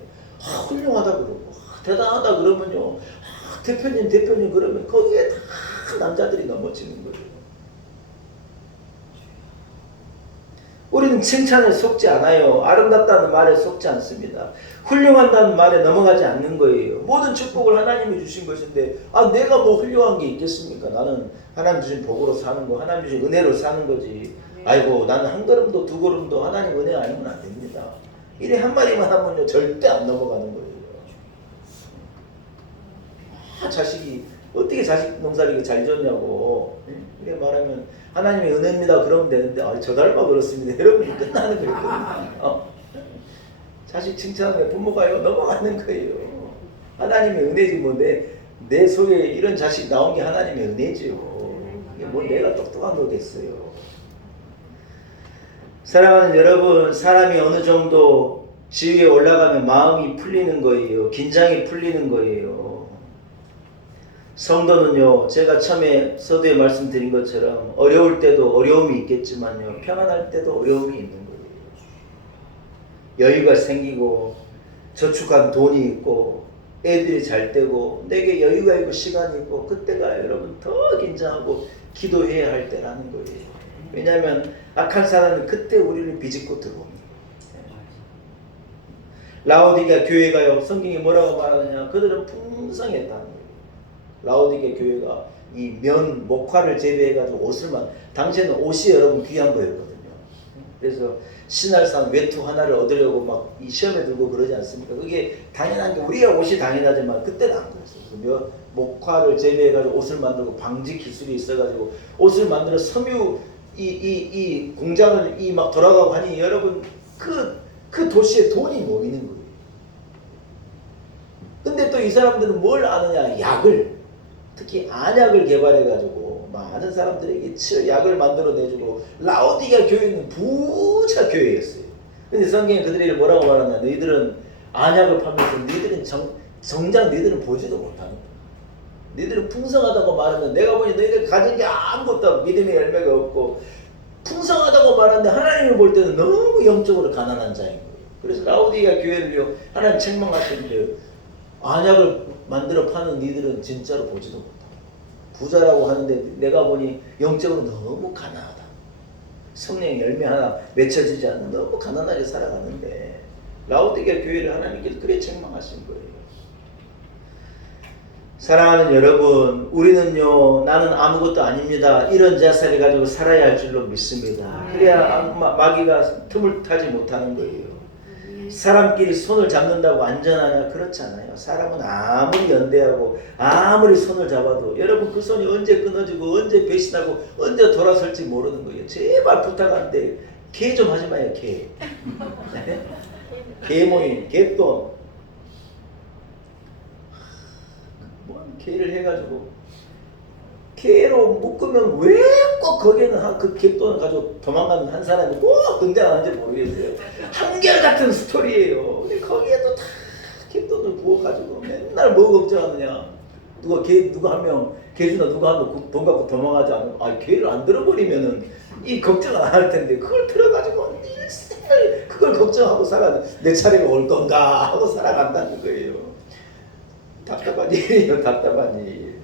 훌륭하다 그러고 대단하다 그러면요 대표님 그러면 거기에 다 남자들이 넘어지는 거예요. 우리는 칭찬에 속지 않아요. 아름답다는 말에 속지 않습니다. 훌륭한다는 말에 넘어가지 않는 거예요. 모든 축복을 하나님이 주신 것인데 내가 뭐 훌륭한 게 있겠습니까? 나는 하나님 주신 복으로 사는 거, 하나님 주신 은혜로 사는 거지. 아이고 나는 한 걸음도 두 걸음도 하나님 은혜 아니면 안 됩니다. 이래 한 마디만 하면요 절대 안 넘어가는 거예요. 자식이 어떻게 자식 농사를 잘 졌냐고 이래 말하면 하나님의 은혜입니다 그러면 되는데 저 닮아 그렇습니다 여러분이 끝나는 거거든요. 자식 칭찬하면 부모가요 넘어가는 거예요. 하나님의 은혜지 뭐 내 속에 이런 자식 나온 게 하나님의 은혜지요. 이게 뭐 내가 똑똑한 거겠어요. 사랑하는 여러분, 사람이 어느 정도 지위에 올라가면 마음이 풀리는 거예요. 긴장이 풀리는 거예요. 성도는요, 제가 처음에 서두에 말씀드린 것처럼 어려울 때도 어려움이 있겠지만요, 평안할 때도 어려움이 있는 거예요. 여유가 생기고 저축한 돈이 있고 애들이 잘 되고 내게 여유가 있고 시간이 있고 그때가 여러분 더 긴장하고 기도해야 할 때라는 거예요. 왜냐하면 악한 사람은 그때 우리를 비집고 들어옵니다. 라오디게아 교회가요, 성경이 뭐라고 말하느냐, 그들은 풍성했다는 거예요. 라오디게아 교회가 이 면 목화를 재배해가지고 옷을만, 당시에는 옷이 여러분 귀한 거였거든요. 그래서 신할산 외투 하나를 얻으려고 막 이 시험에 들고 그러지 않습니까? 그게 당연한 게 우리가 옷이 당연하지만 그때는 안 그랬어요. 목화를 재배해가지고 옷을 만들고 방지 기술이 있어가지고 옷을 만들어 섬유 이 공장을 막 돌아가고 하니 여러분 그 도시에 돈이 모이는 거예요. 근데 또 이 사람들은 뭘 아느냐? 약을, 특히 안약을 개발해가지고 많은 사람들에게 약을 만들어내주고, 라오디게아 교회는 부자 교회였어요. 근데 성경에 그들에게 뭐라고 말하냐? 너희들은 안약을 팔면서 너희들은 정작 너희들은 보지도 못하는 거야. 너희들은 풍성하다고 말하면 내가 보니 너희들 가진 게 아무것도 믿음의 열매가 없고 풍성하다고 말하는데 하나님이 볼 때는 너무 영적으로 가난한 자인 거예요. 그래서 라오디게아 교회를요, 하나님 책망하시는데 안약을 만들어 파는 니들은 진짜로 보지도 못하고 부자라고 하는데 내가 보니 영적으로 너무 가난하다. 성령의 열매 하나 맺혀지지 않는 너무 가난하게 살아가는데 라오디게아 교회를 하나님께서 그래 책망하신 거예요. 사랑하는 여러분, 우리는요, 나는 아무것도 아닙니다, 이런 자세를 가지고 살아야 할 줄로 믿습니다. 그래야 마귀가 틈을 타지 못하는 거예요. 사람끼리 손을 잡는다고 안전하냐? 그렇지 않아요. 사람은 아무리 연대하고 아무리 손을 잡아도 여러분 그 손이 언제 끊어지고 언제 배신하고 언제 돌아설지 모르는 거예요. 제발 부탁하는데 개 좀 하지 마요. 개. 개 모임, 개돈. 개를 해가지고 개로 묶으면 왜 꼭 거기에는 그 개돈을 가지고 도망가는 한 사람이 꼭 등장하는지 모르겠어요. 한결같은 스토리예요. 근데 거기에도 다 개돈을 부어가지고 맨날 뭐 걱정하느냐. 누가 한 명 개주나 누가 한 명 돈 갖고 도망가지 않으면 개를 안 들어버리면은 이 걱정 안 할 텐데 그걸 들어가지고 일생을 그걸 걱정하고 살아. 내 차례가 올 건가 하고 살아간다는 거예요. 답답한 일이에요. 답답한 일.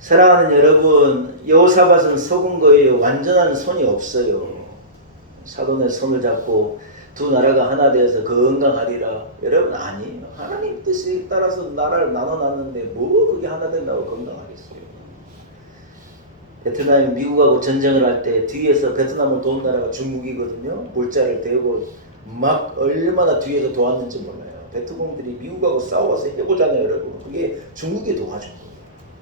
사랑하는 여러분, 여호사밧은 속은 거예요. 완전한 손이 없어요. 사돈의 손을 잡고 두 나라가 하나 되어서 건강하리라. 여러분 아니에요. 하나님 뜻에 따라서 나라를 나눠놨는데 뭐 그게 하나 된다고 건강하겠어요. 베트남이 미국하고 전쟁을 할 때 뒤에서 베트남을 도운 나라가 중국이거든요. 물자를 대고 막 얼마나 뒤에서 도왔는지 몰라요. 베트공들이 미국하고 싸워서 해보잖아요, 여러분. 그게 중국이 도와준 거예요.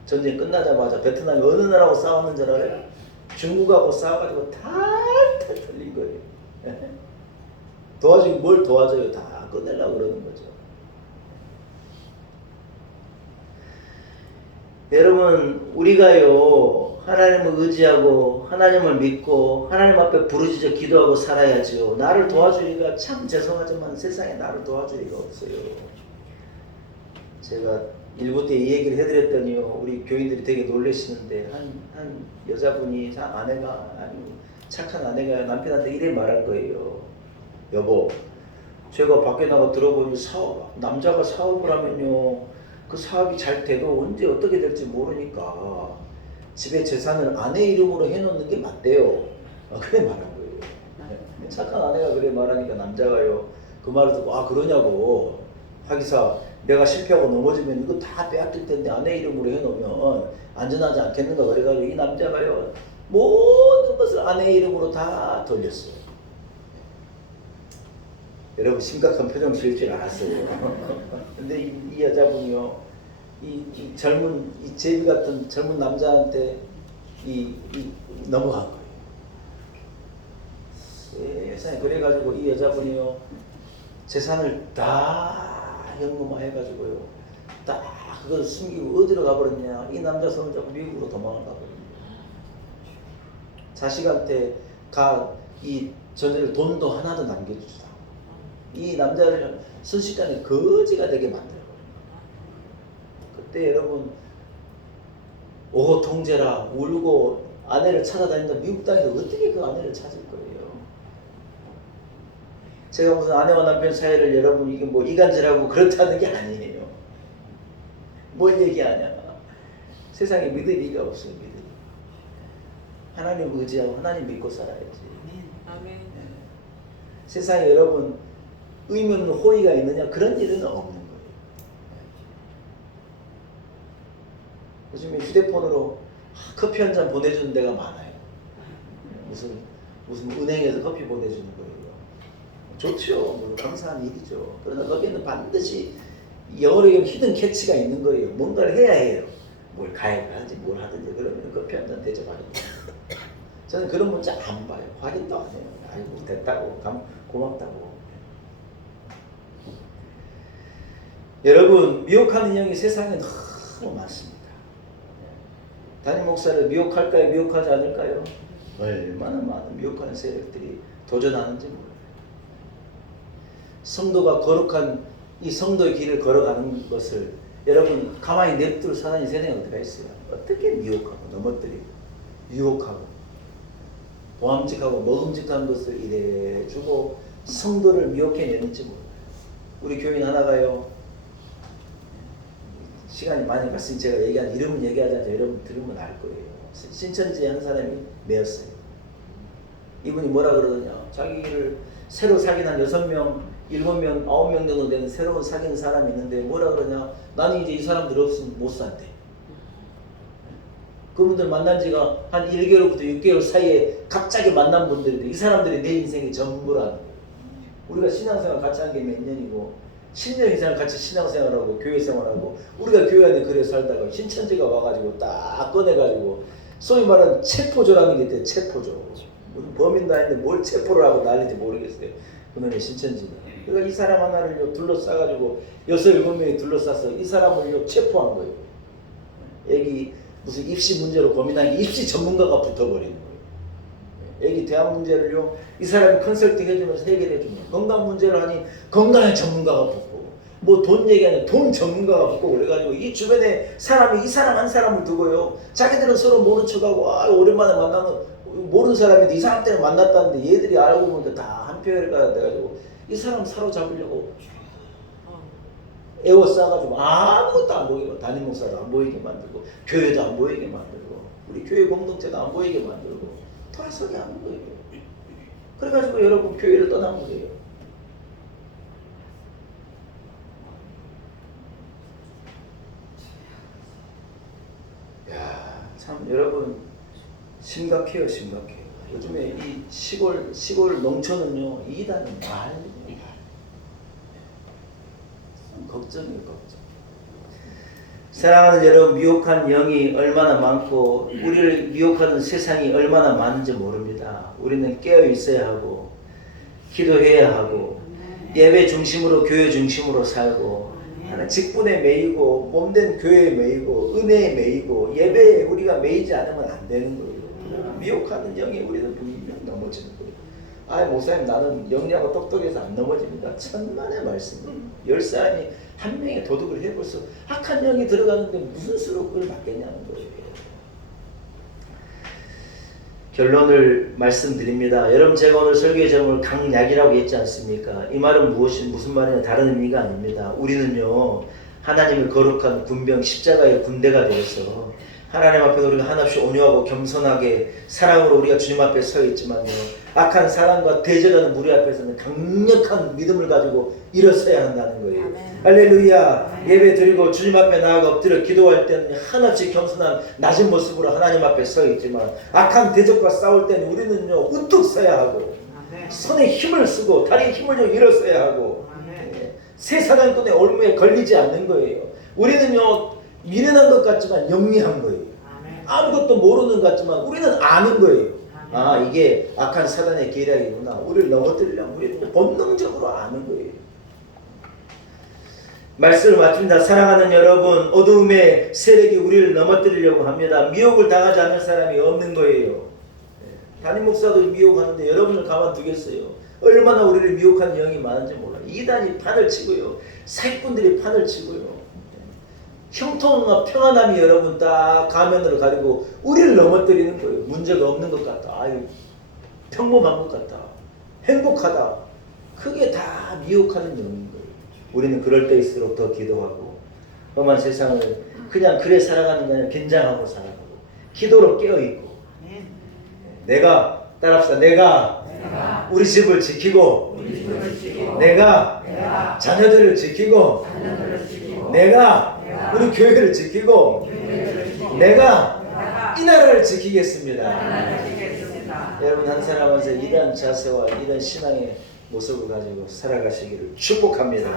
전쟁 끝나자마자 베트남이 어느 나라하고 싸웠는 줄 알아요? 중국하고 싸워가지고 탈탈 털린 거예요. 도와주긴 뭘 도와줘요? 다 끝내려고 그러는 거죠. 여러분, 우리가요, 하나님을 의지하고 믿고 하나님을 믿고 하나님 앞에 부르짖어 기도하고 살아야죠. 나를 도와주기가 참 죄송하지만 세상에 나를 도와주기가 없어요. 제가 일부 때 이 얘기를 해드렸더니요, 우리 교인들이 되게 놀라시는데 한 여자분이 아내가 아니 착한 아내가 남편한테 이래 말할 거예요. 여보, 제가 밖에 나가 들어보니 남자가 사업을 하면요, 그 사업이 잘 돼도 언제 어떻게 될지 모르니까 집에 재산을 아내 이름으로 해놓는 게 맞대요. 그래 말한 거예요. 착한 아내가 그래 말하니까 남자가요, 그 말을 듣고 그러냐고, 하기사 내가 실패하고 넘어지면 이거 다 빼앗길 텐데 아내 이름으로 해놓으면 안전하지 않겠는가 그래가지고 이 남자가요 모든 것을 아내 이름으로 다 돌렸어요. 여러분 심각한 표정 지을 줄 알았어요. 근데 이 여자분이요, 이 젊은 이 제비 같은 젊은 남자한테 넘어간 거예요. 세상에. 그래가지고 이 여자분이요 재산을 다 현금화해가지고요 딱 그걸 숨기고 어디로 가버렸냐, 이 남자 손잡고 미국으로 도망을 가버렸냐. 자식한테 이 전에 돈도 하나도 남겨주지도 않고 이 남자를 순식간에 거지가 되게 만들어버린 거예요. 그때 여러분 통제라 울고 아내를 찾아다닌다. 미국 땅에서 어떻게 그 아내를 찾을 거예요? 제가 무슨 아내와 남편 사이를 여러분 이게 뭐 이간질하고 그렇다는 게 아니에요. 뭘 얘기하냐. 세상에 믿을 리가 없어요. 믿을 리. 하나님 의지하고 하나님 믿고 살아야지. 아멘. 세상에 여러분 의미 없는 호의가 있느냐? 그런 일은 없는 거예요. 요즘에 휴대폰으로 커피 한 잔 보내주는 데가 많아요. 무슨 은행에서 커피 보내주는 거예요. 좋죠. 뭐 감사한 일이죠. 그러나 거기에는 반드시 영어로 얘기하면 히든 캐치가 있는 거예요. 뭔가를 해야 해요. 뭘 가입을 하든지 뭘 하든지. 그러면 커피 한 잔 대접하겠다. 저는 그런 문자 안 봐요. 확인도 안 해요. 아이고 됐다고 고맙다고. 여러분 미혹하는 영이 세상에 너무 많습니다. 담임 목사를 미혹할까요? 미혹하지 않을까요? 얼마나 많은 미혹하는 세력들이 도전하는지 몰라요. 성도가 거룩한 이 성도의 길을 걸어가는 것을 여러분 가만히 냅둘 사단이 세상에 어디가 있어요? 어떻게 미혹하고 넘어뜨리고 유혹하고 보암직하고 먹음직한 것을 이래주고 성도를 미혹해내는지 몰라요. 우리 교인 하나가요, 시간이 많이 갔으니 제가 이름은 얘기하지 않죠. 여러분 들으면 알 거예요. 신천지에 한 사람이 매였어요. 이분이 뭐라 그러더냐, 자기를 새로 사귄 한 6명, 7명, 9명 정도 되는 새로운 사귀는 사람이 있는데 뭐라 그러냐, 나는 이제 이 사람들 없으면 못 산대. 그분들 만난 지가 한 1개월부터 6개월 사이에 갑자기 만난 분들인데 이 사람들이 내 인생의 전부라는 거예요. 우리가 신앙생활 같이 한 게 몇 년이고 10년 이상 같이 신앙생활하고 교회생활하고 우리가 교회 안에 그래 살다가 신천지가 와가지고 딱 꺼내가지고 소위 말하는 체포조라는 게 있대요. 체포조. 무슨 범인도 아닌데 뭘 체포를 하고 난리인지 모르겠어요. 그놈의 신천지는. 그러니까 이 사람 하나를 둘러싸가지고 6, 7명이 둘러싸서 이 사람을 체포한 거예요. 애기 무슨 입시 문제로 고민하는 입시 전문가가 붙어버린 거예요. 애기 대학 문제를요, 이 사람이 컨설팅 해주면서 해결해 주면 건강 문제를 하니 건강의 전문가가 붙고 뭐 돈 얘기하는 돈 전문가가 붙고 그래가지고 이 주변에 사람이 이 사람 한 사람을 두고요, 자기들은 서로 모른 척하고 오랜만에 만나는 모르는 사람인데 이 사람 때문에 만났다는데 얘들이 알고 보니까 다 한표가 돼가지고 이 사람 사로잡으려고 에워싸가지고 아무것도 안 보이게 만들고 담임 목사도 안 보이게 만들고 교회도 안 보이게 만들고 우리 교회 공동체도 안 보이게 만들고 돌아서게 하는 거예요. 그래가지고 여러분 교회를 떠난 거예요. 야, 참 여러분 심각해요, 심각해요. 요즘에 이 시골 농촌은요 이단이 말이에요. 걱정이에요, 걱정. 사랑하는 여러분, 미혹한 영이 얼마나 많고 우리를 미혹하는 세상이 얼마나 많은지 모릅니다. 우리는 깨어 있어야 하고 기도해야 하고 예배 중심으로 교회 중심으로 살고 하나님 직분에 매이고 몸된 교회에 매이고 은혜에 매이고 예배에 우리가 매이지 않으면 안 되는 거예요. 미혹하는 영이 우리는 분명 넘어지는 거예요. 아, 목사님 나는 영리하고 똑똑해서 안 넘어집니다. 천만의 말씀이에요. 10사람이 한 명의 도둑을 해볼수 악한 영이 들어가는데 무슨 수로 그걸 막겠냐는 거예요. 결론을 말씀드립니다. 여러분, 제가 오늘 설교의 제목을 강약이라고 했지 않습니까? 이 말은 무슨 말이냐, 다른 의미가 아닙니다. 우리는요, 하나님의 거룩한 군병 십자가의 군대가 되어서 하나님 앞에 우리가 한없이 온유하고 겸손하게 사랑으로 우리가 주님 앞에 서 있지만요, 악한 사랑과 대적하는 무리 앞에서는 강력한 믿음을 가지고 일어서야 한다는 거예요. 아멘. 할렐루야. 예배 드리고 주님 앞에 나아가 엎드려 기도할 때는 한없이 겸손한 낮은 모습으로 하나님 앞에 서 있지만, 악한 대적과 싸울 때는 우리는요 우뚝 서야 하고, 손에 힘을 쓰고 다리에 힘을 좀 일어서야 하고, 세사냥꾼의 올무에 걸리지 않는 거예요. 우리는요 미련한 것 같지만 영리한 거예요. 아무것도 모르는 것 같지만 우리는 아는 거예요. 아, 이게 악한 사단의 계략이구나. 우리를 넘어뜨리려면 우리는 본능적으로 아는 거예요. 말씀을 마칩니다. 사랑하는 여러분, 어두움의 세력이 우리를 넘어뜨리려고 합니다. 미혹을 당하지 않을 사람이 없는 거예요. 담임 목사도 미혹하는데 여러분을 가만두겠어요? 얼마나 우리를 미혹하는 영이 많은지 몰라요. 이단이 판을 치고요, 사기꾼들이 판을 치고요, 형통과 평안함이 여러분 딱 가면으로 가리고 우리를 넘어뜨리는 거예요. 문제가 없는 것 같다, 아유 평범한 것 같다, 행복하다. 그게 다 미혹하는 영인 거예요. 우리는 그럴 때일수록 더 기도하고, 험한 세상을 그냥 그래 살아가는 게 아니라 긴장하고 살아가고, 기도로 깨어있고, 내가 따라합시다. 내가 우리 집을 지키고, 내가 자녀들을 지키고, 내가 우리 교회를 지키고, 내가 이 나라를 지키겠습니다. 여러분, 한 사람 한 사람 이런 자세와 이런 신앙의 모습을 가지고 살아가시기를 축복합니다.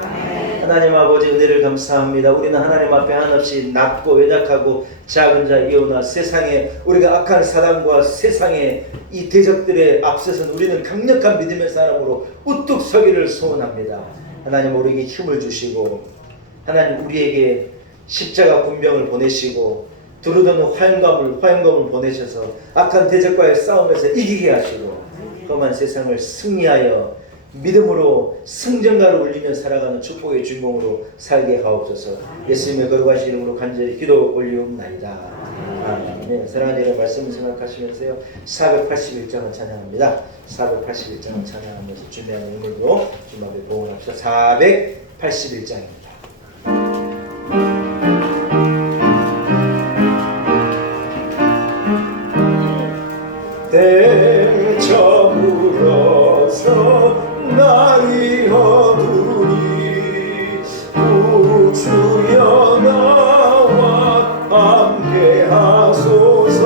하나님 아버지, 은혜를 감사합니다. 우리는 하나님 앞에 한없이 낮고 연약하고 작은 자이오나 세상에 우리가 악한 사람과 세상의 이 대적들의 앞서서는 우리는 강력한 믿음의 사람으로 우뚝 서기를 소원합니다. 하나님, 우리에게 힘을 주시고, 하나님 우리에게 십자가 군병을 보내시고 두루도는 화염검을 보내셔서 악한 대적과의 싸움에서 이기게 하시고, 험한 세상을 승리하여 믿음으로 승전가를 울리며 살아가는 축복의 주인공으로 살게 하옵소서. 예수님의 거룩하신 이름으로 간절히 기도 올리옵나이다. 아멘. 사랑하는 여러분, 말씀을 생각하시면서요, 481장을 찬양합니다. 481장을 찬양하면서 준비하는 인물로 주님 앞에 봉헌합시다. 481장입니다. 댐처물어서 날이 어두니 우주여 나와 함께 하소서.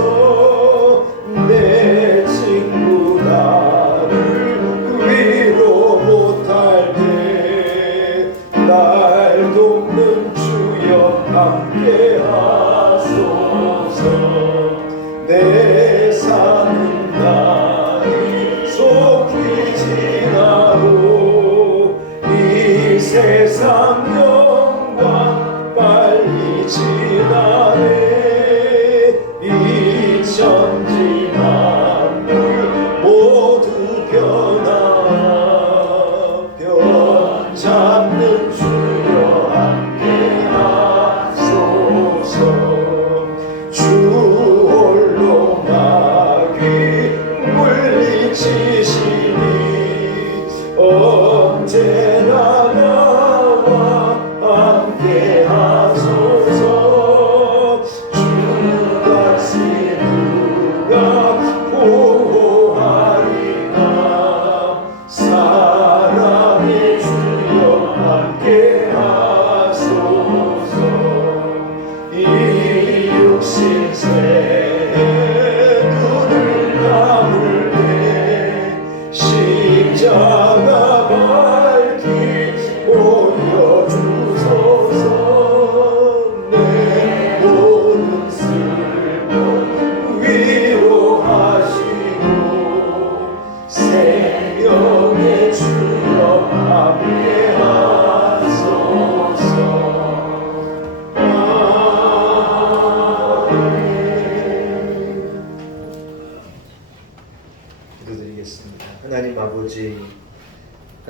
내 친구 나를 위로 못할 때 날 돕는 주여 함께 하소서. 내 사는 날이 속히 지나고 이 세상 영광 빨리 지나네. 이 천지 만물 모두 변화 변 잡는 주여 함께 하소서. 주 홀로 마귀 물리치시니 언제나 나와 함께 하소서.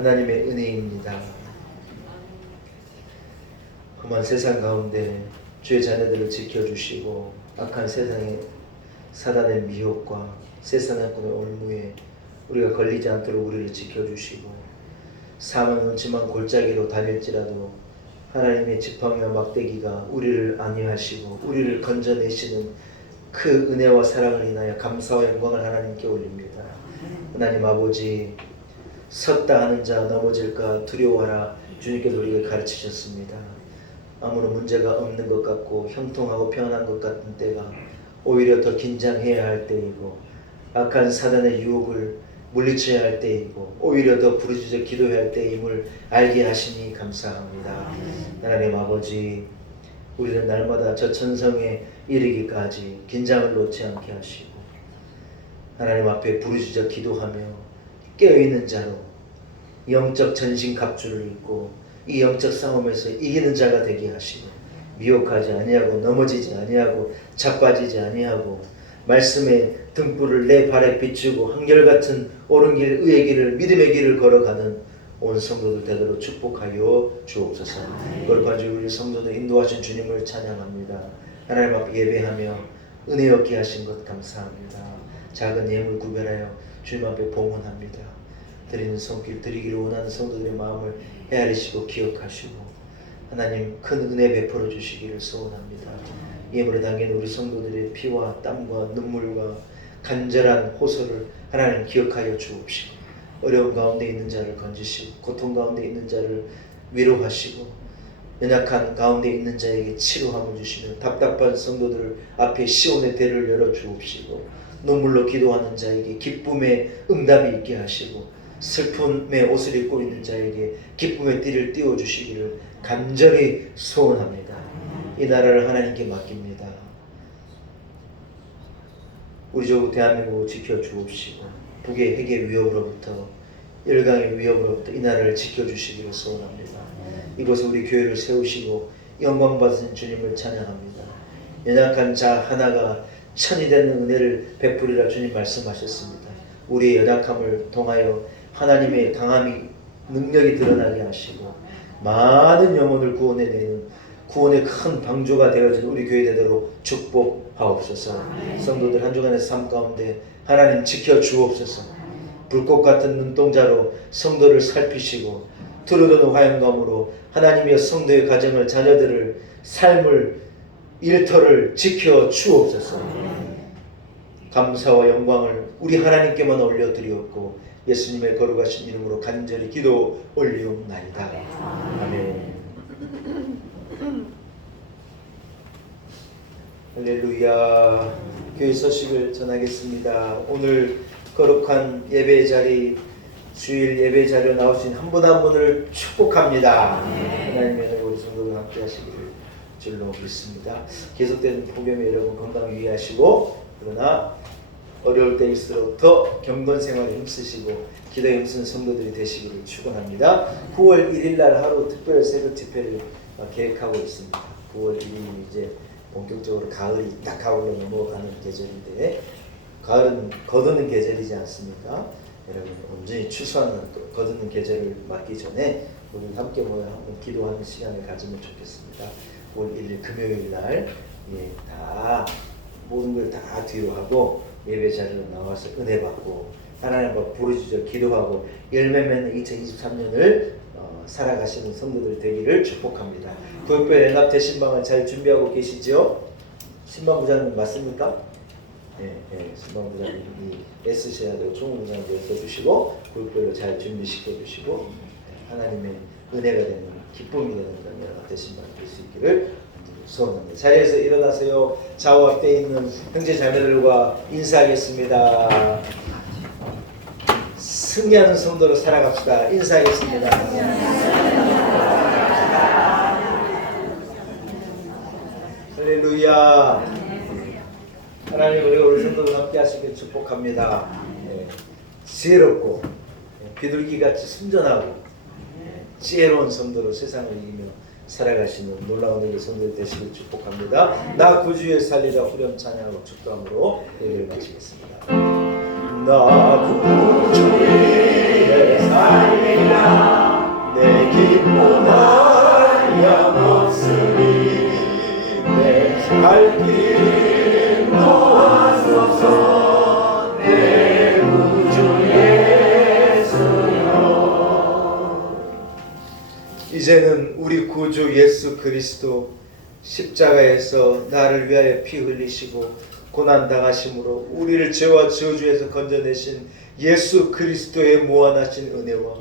하나님의 은혜입니다. 험한 세상 가운데 주의 자녀들을 지켜주시고 악한 세상의 사단의 미혹과 세상의 꿈의 올무에 우리가 걸리지 않도록 우리를 지켜주시고 사망은 없지만 골짜기로 다닐지라도 하나님의 지팡이와 막대기가 우리를 안위하시고 우리를 건져내시는 그 은혜와 사랑을 인하여 감사와 영광을 하나님께 올립니다. 하나님 아버지, 섰다 하는 자 넘어질까 두려워하라 주님께서 우리에게 가르치셨습니다. 아무런 문제가 없는 것 같고 형통하고 평안한 것 같은 때가 오히려 더 긴장해야 할 때이고 악한 사단의 유혹을 물리쳐야 할 때이고 오히려 더 부르짖어 기도해야 할 때임을 알게 하시니 감사합니다. 하나님 아버지, 우리는 날마다 저 천성에 이르기까지 긴장을 놓지 않게 하시고 하나님 앞에 부르짖어 기도하며 깨어있는 자로 영적 전신갑주를 입고 이 영적 싸움에서 이기는 자가 되게 하시고 미혹하지 아니하고 넘어지지 아니하고 자빠지지 아니하고 말씀의 등불을 내 발에 비추고 한결같은 옳은 길, 의의 길을, 믿음의 길을 걸어가는 온 성도들 되도록 축복하여 주옵소서. 거룩한 주 우리 성도들 인도하신 주님을 찬양합니다. 하나님 앞에 예배하며 은혜 얻게 하신 것 감사합니다. 작은 예물 구별하여 주님 앞에 봉헌합니다. 드리는 손길 드리기를 원하는 성도들의 마음을 헤아리시고 기억하시고 하나님 큰 은혜 베풀어 주시기를 소원합니다. 예물에 담긴 우리 성도들의 피와 땀과 눈물과 간절한 호소를 하나님 기억하여 주옵시고 어려운 가운데 있는 자를 건지시고 고통 가운데 있는 자를 위로하시고 연약한 가운데 있는 자에게 치료함을 주시며 답답한 성도들 앞에 시온의 대를 열어 주옵시고 눈물로 기도하는 자에게 기쁨의 응답이 있게 하시고 슬픔의 옷을 입고 있는 자에게 기쁨의 띠를 띄워주시기를 간절히 소원합니다. 이 나라를 하나님께 맡깁니다. 우리 조 대한민국을 지켜주옵시고 북의 핵의 위협으로부터 열강의 위협으로부터 이 나라를 지켜주시기를 소원합니다. 이곳에 우리 교회를 세우시고 영광 받으신 주님을 찬양합니다. 연약한 자 하나가 천이 되는 은혜를 베푸리라 주님 말씀하셨습니다. 우리의 연약함을 통하여 하나님의 강함이 능력이 드러나게 하시고 많은 영혼을 구원해내는 구원의 큰 방주가 되어진 우리 교회 되도록 축복하옵소서. 성도들 한 주간의 삶 가운데 하나님 지켜주옵소서. 불꽃 같은 눈동자로 성도를 살피시고 두루두루 화염감으로 하나님의 성도의 가정을 자녀들을 삶을 일터를 지켜주옵소서. 감사와 영광을 우리 하나님께만 올려드리옵고 예수님의 거룩하신 이름으로 간절히 기도 올리옵나이다. 아멘. 할렐루야. 교회 소식을 전하겠습니다. 오늘 거룩한 예배 자리, 주일 예배 자리에 나오신 한 분 한 분을 축복합니다. 하나님의 은혜로 우리 성도들 함께 하시기를 줄로 믿습니다. 계속되는 폭염에 여러분 건강 유의하시고 그러나 어려울 때일수록 더 경건 생활에 힘쓰시고 기도에 힘쓰는 성도들이 되시기를 축원합니다. 9월 1일 날 하루 특별 새벽 집회를 계획하고 있습니다. 9월 1일이 이제 본격적으로 가을이 딱 가을로 넘어가는 계절인데 가을은 거두는 계절이지 않습니까? 여러분 온전히 추수하는 거두는 계절을 맞기 전에 우리 함께 모여 한번 기도하는 시간을 가지면 좋겠습니다. 9월 1일 금요일 날 다 모든 걸 다 뒤로 하고 예배 자리로 나와서 은혜 받고 하나님 앞에 부르짖어 기도하고 열매 맺는 2023년을 살아가시는 성도들 되기를 축복합니다. 교육별 연합대 신방을 잘 준비하고 계시죠? 신방부장님 맞습니까? 네, 신방부장님이 애쓰셔야 되고 총무부장님도 애써주시고 교육별로 잘 준비시켜 주시고 하나님의 은혜가 되는 기쁨이 되는 그런 연합대 신방이 될 수 있기를 소원합니다. 자리에서 일어나세요. 좌우 앞에 있는 형제 자매들과 인사하겠습니다. 승리하는 성도로 살아갑시다. 인사하겠습니다. 할렐루야. 하나님 우리 성도들 함께 하시길 축복합니다. 지혜롭고 비둘기같이 순전하고 지혜로운 성도로 세상을 이기며 살아가시는 놀라운 우리 성도들 되시길 축복합니다. 나 구주의 살리라 후렴 찬양하고 축도함으로 예배를 마치겠습니다. 나 구주의 살리라 내 기쁨 하염없으니 내 갈 길 놓아소서 내 구주 예수여. 이제는 우리 구주 예수 그리스도 십자가에서 나를 위하여 피 흘리시고 고난 당하심으로 우리를 죄와 저주에서 건져내신 예수 그리스도의 무한하신 은혜와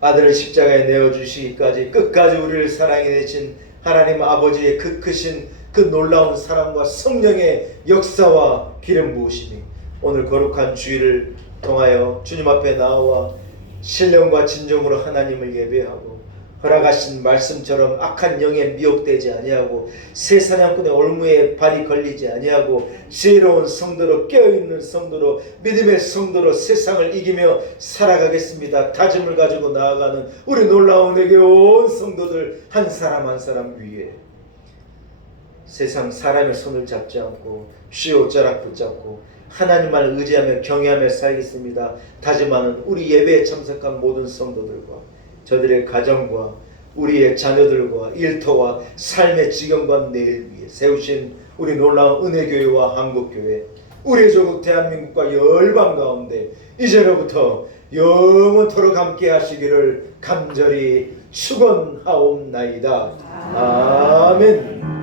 아들을 십자가에 내어주시기까지 끝까지 우리를 사랑해 내신 하나님 아버지의 그 크신 그 놀라운 사랑과 성령의 역사와 기름 부으심이 오늘 거룩한 주일을 통하여 주님 앞에 나와 신령과 진정으로 하나님을 예배하고 허락하신 말씀처럼 악한 영에 미혹되지 아니하고 새 사냥꾼의 올무에 발이 걸리지 아니하고 지혜로운 성도로 깨어있는 성도로 믿음의 성도로 세상을 이기며 살아가겠습니다. 다짐을 가지고 나아가는 우리 놀라운 에게 온 성도들 한 사람 한 사람 위에 세상 사람의 손을 잡지 않고 쥐옷자락 붙잡고 하나님만 의지하며 경외하며 살겠습니다. 다짐하는 우리 예배에 참석한 모든 성도들과 저들의 가정과 우리의 자녀들과 일터와 삶의 지경과 내일 위해 세우신 우리 놀라운 은혜교회와 한국교회 우리 조국 대한민국과 열방 가운데 이제로부터 영원토록 함께 하시기를 간절히 축원하옵나이다. 아멘.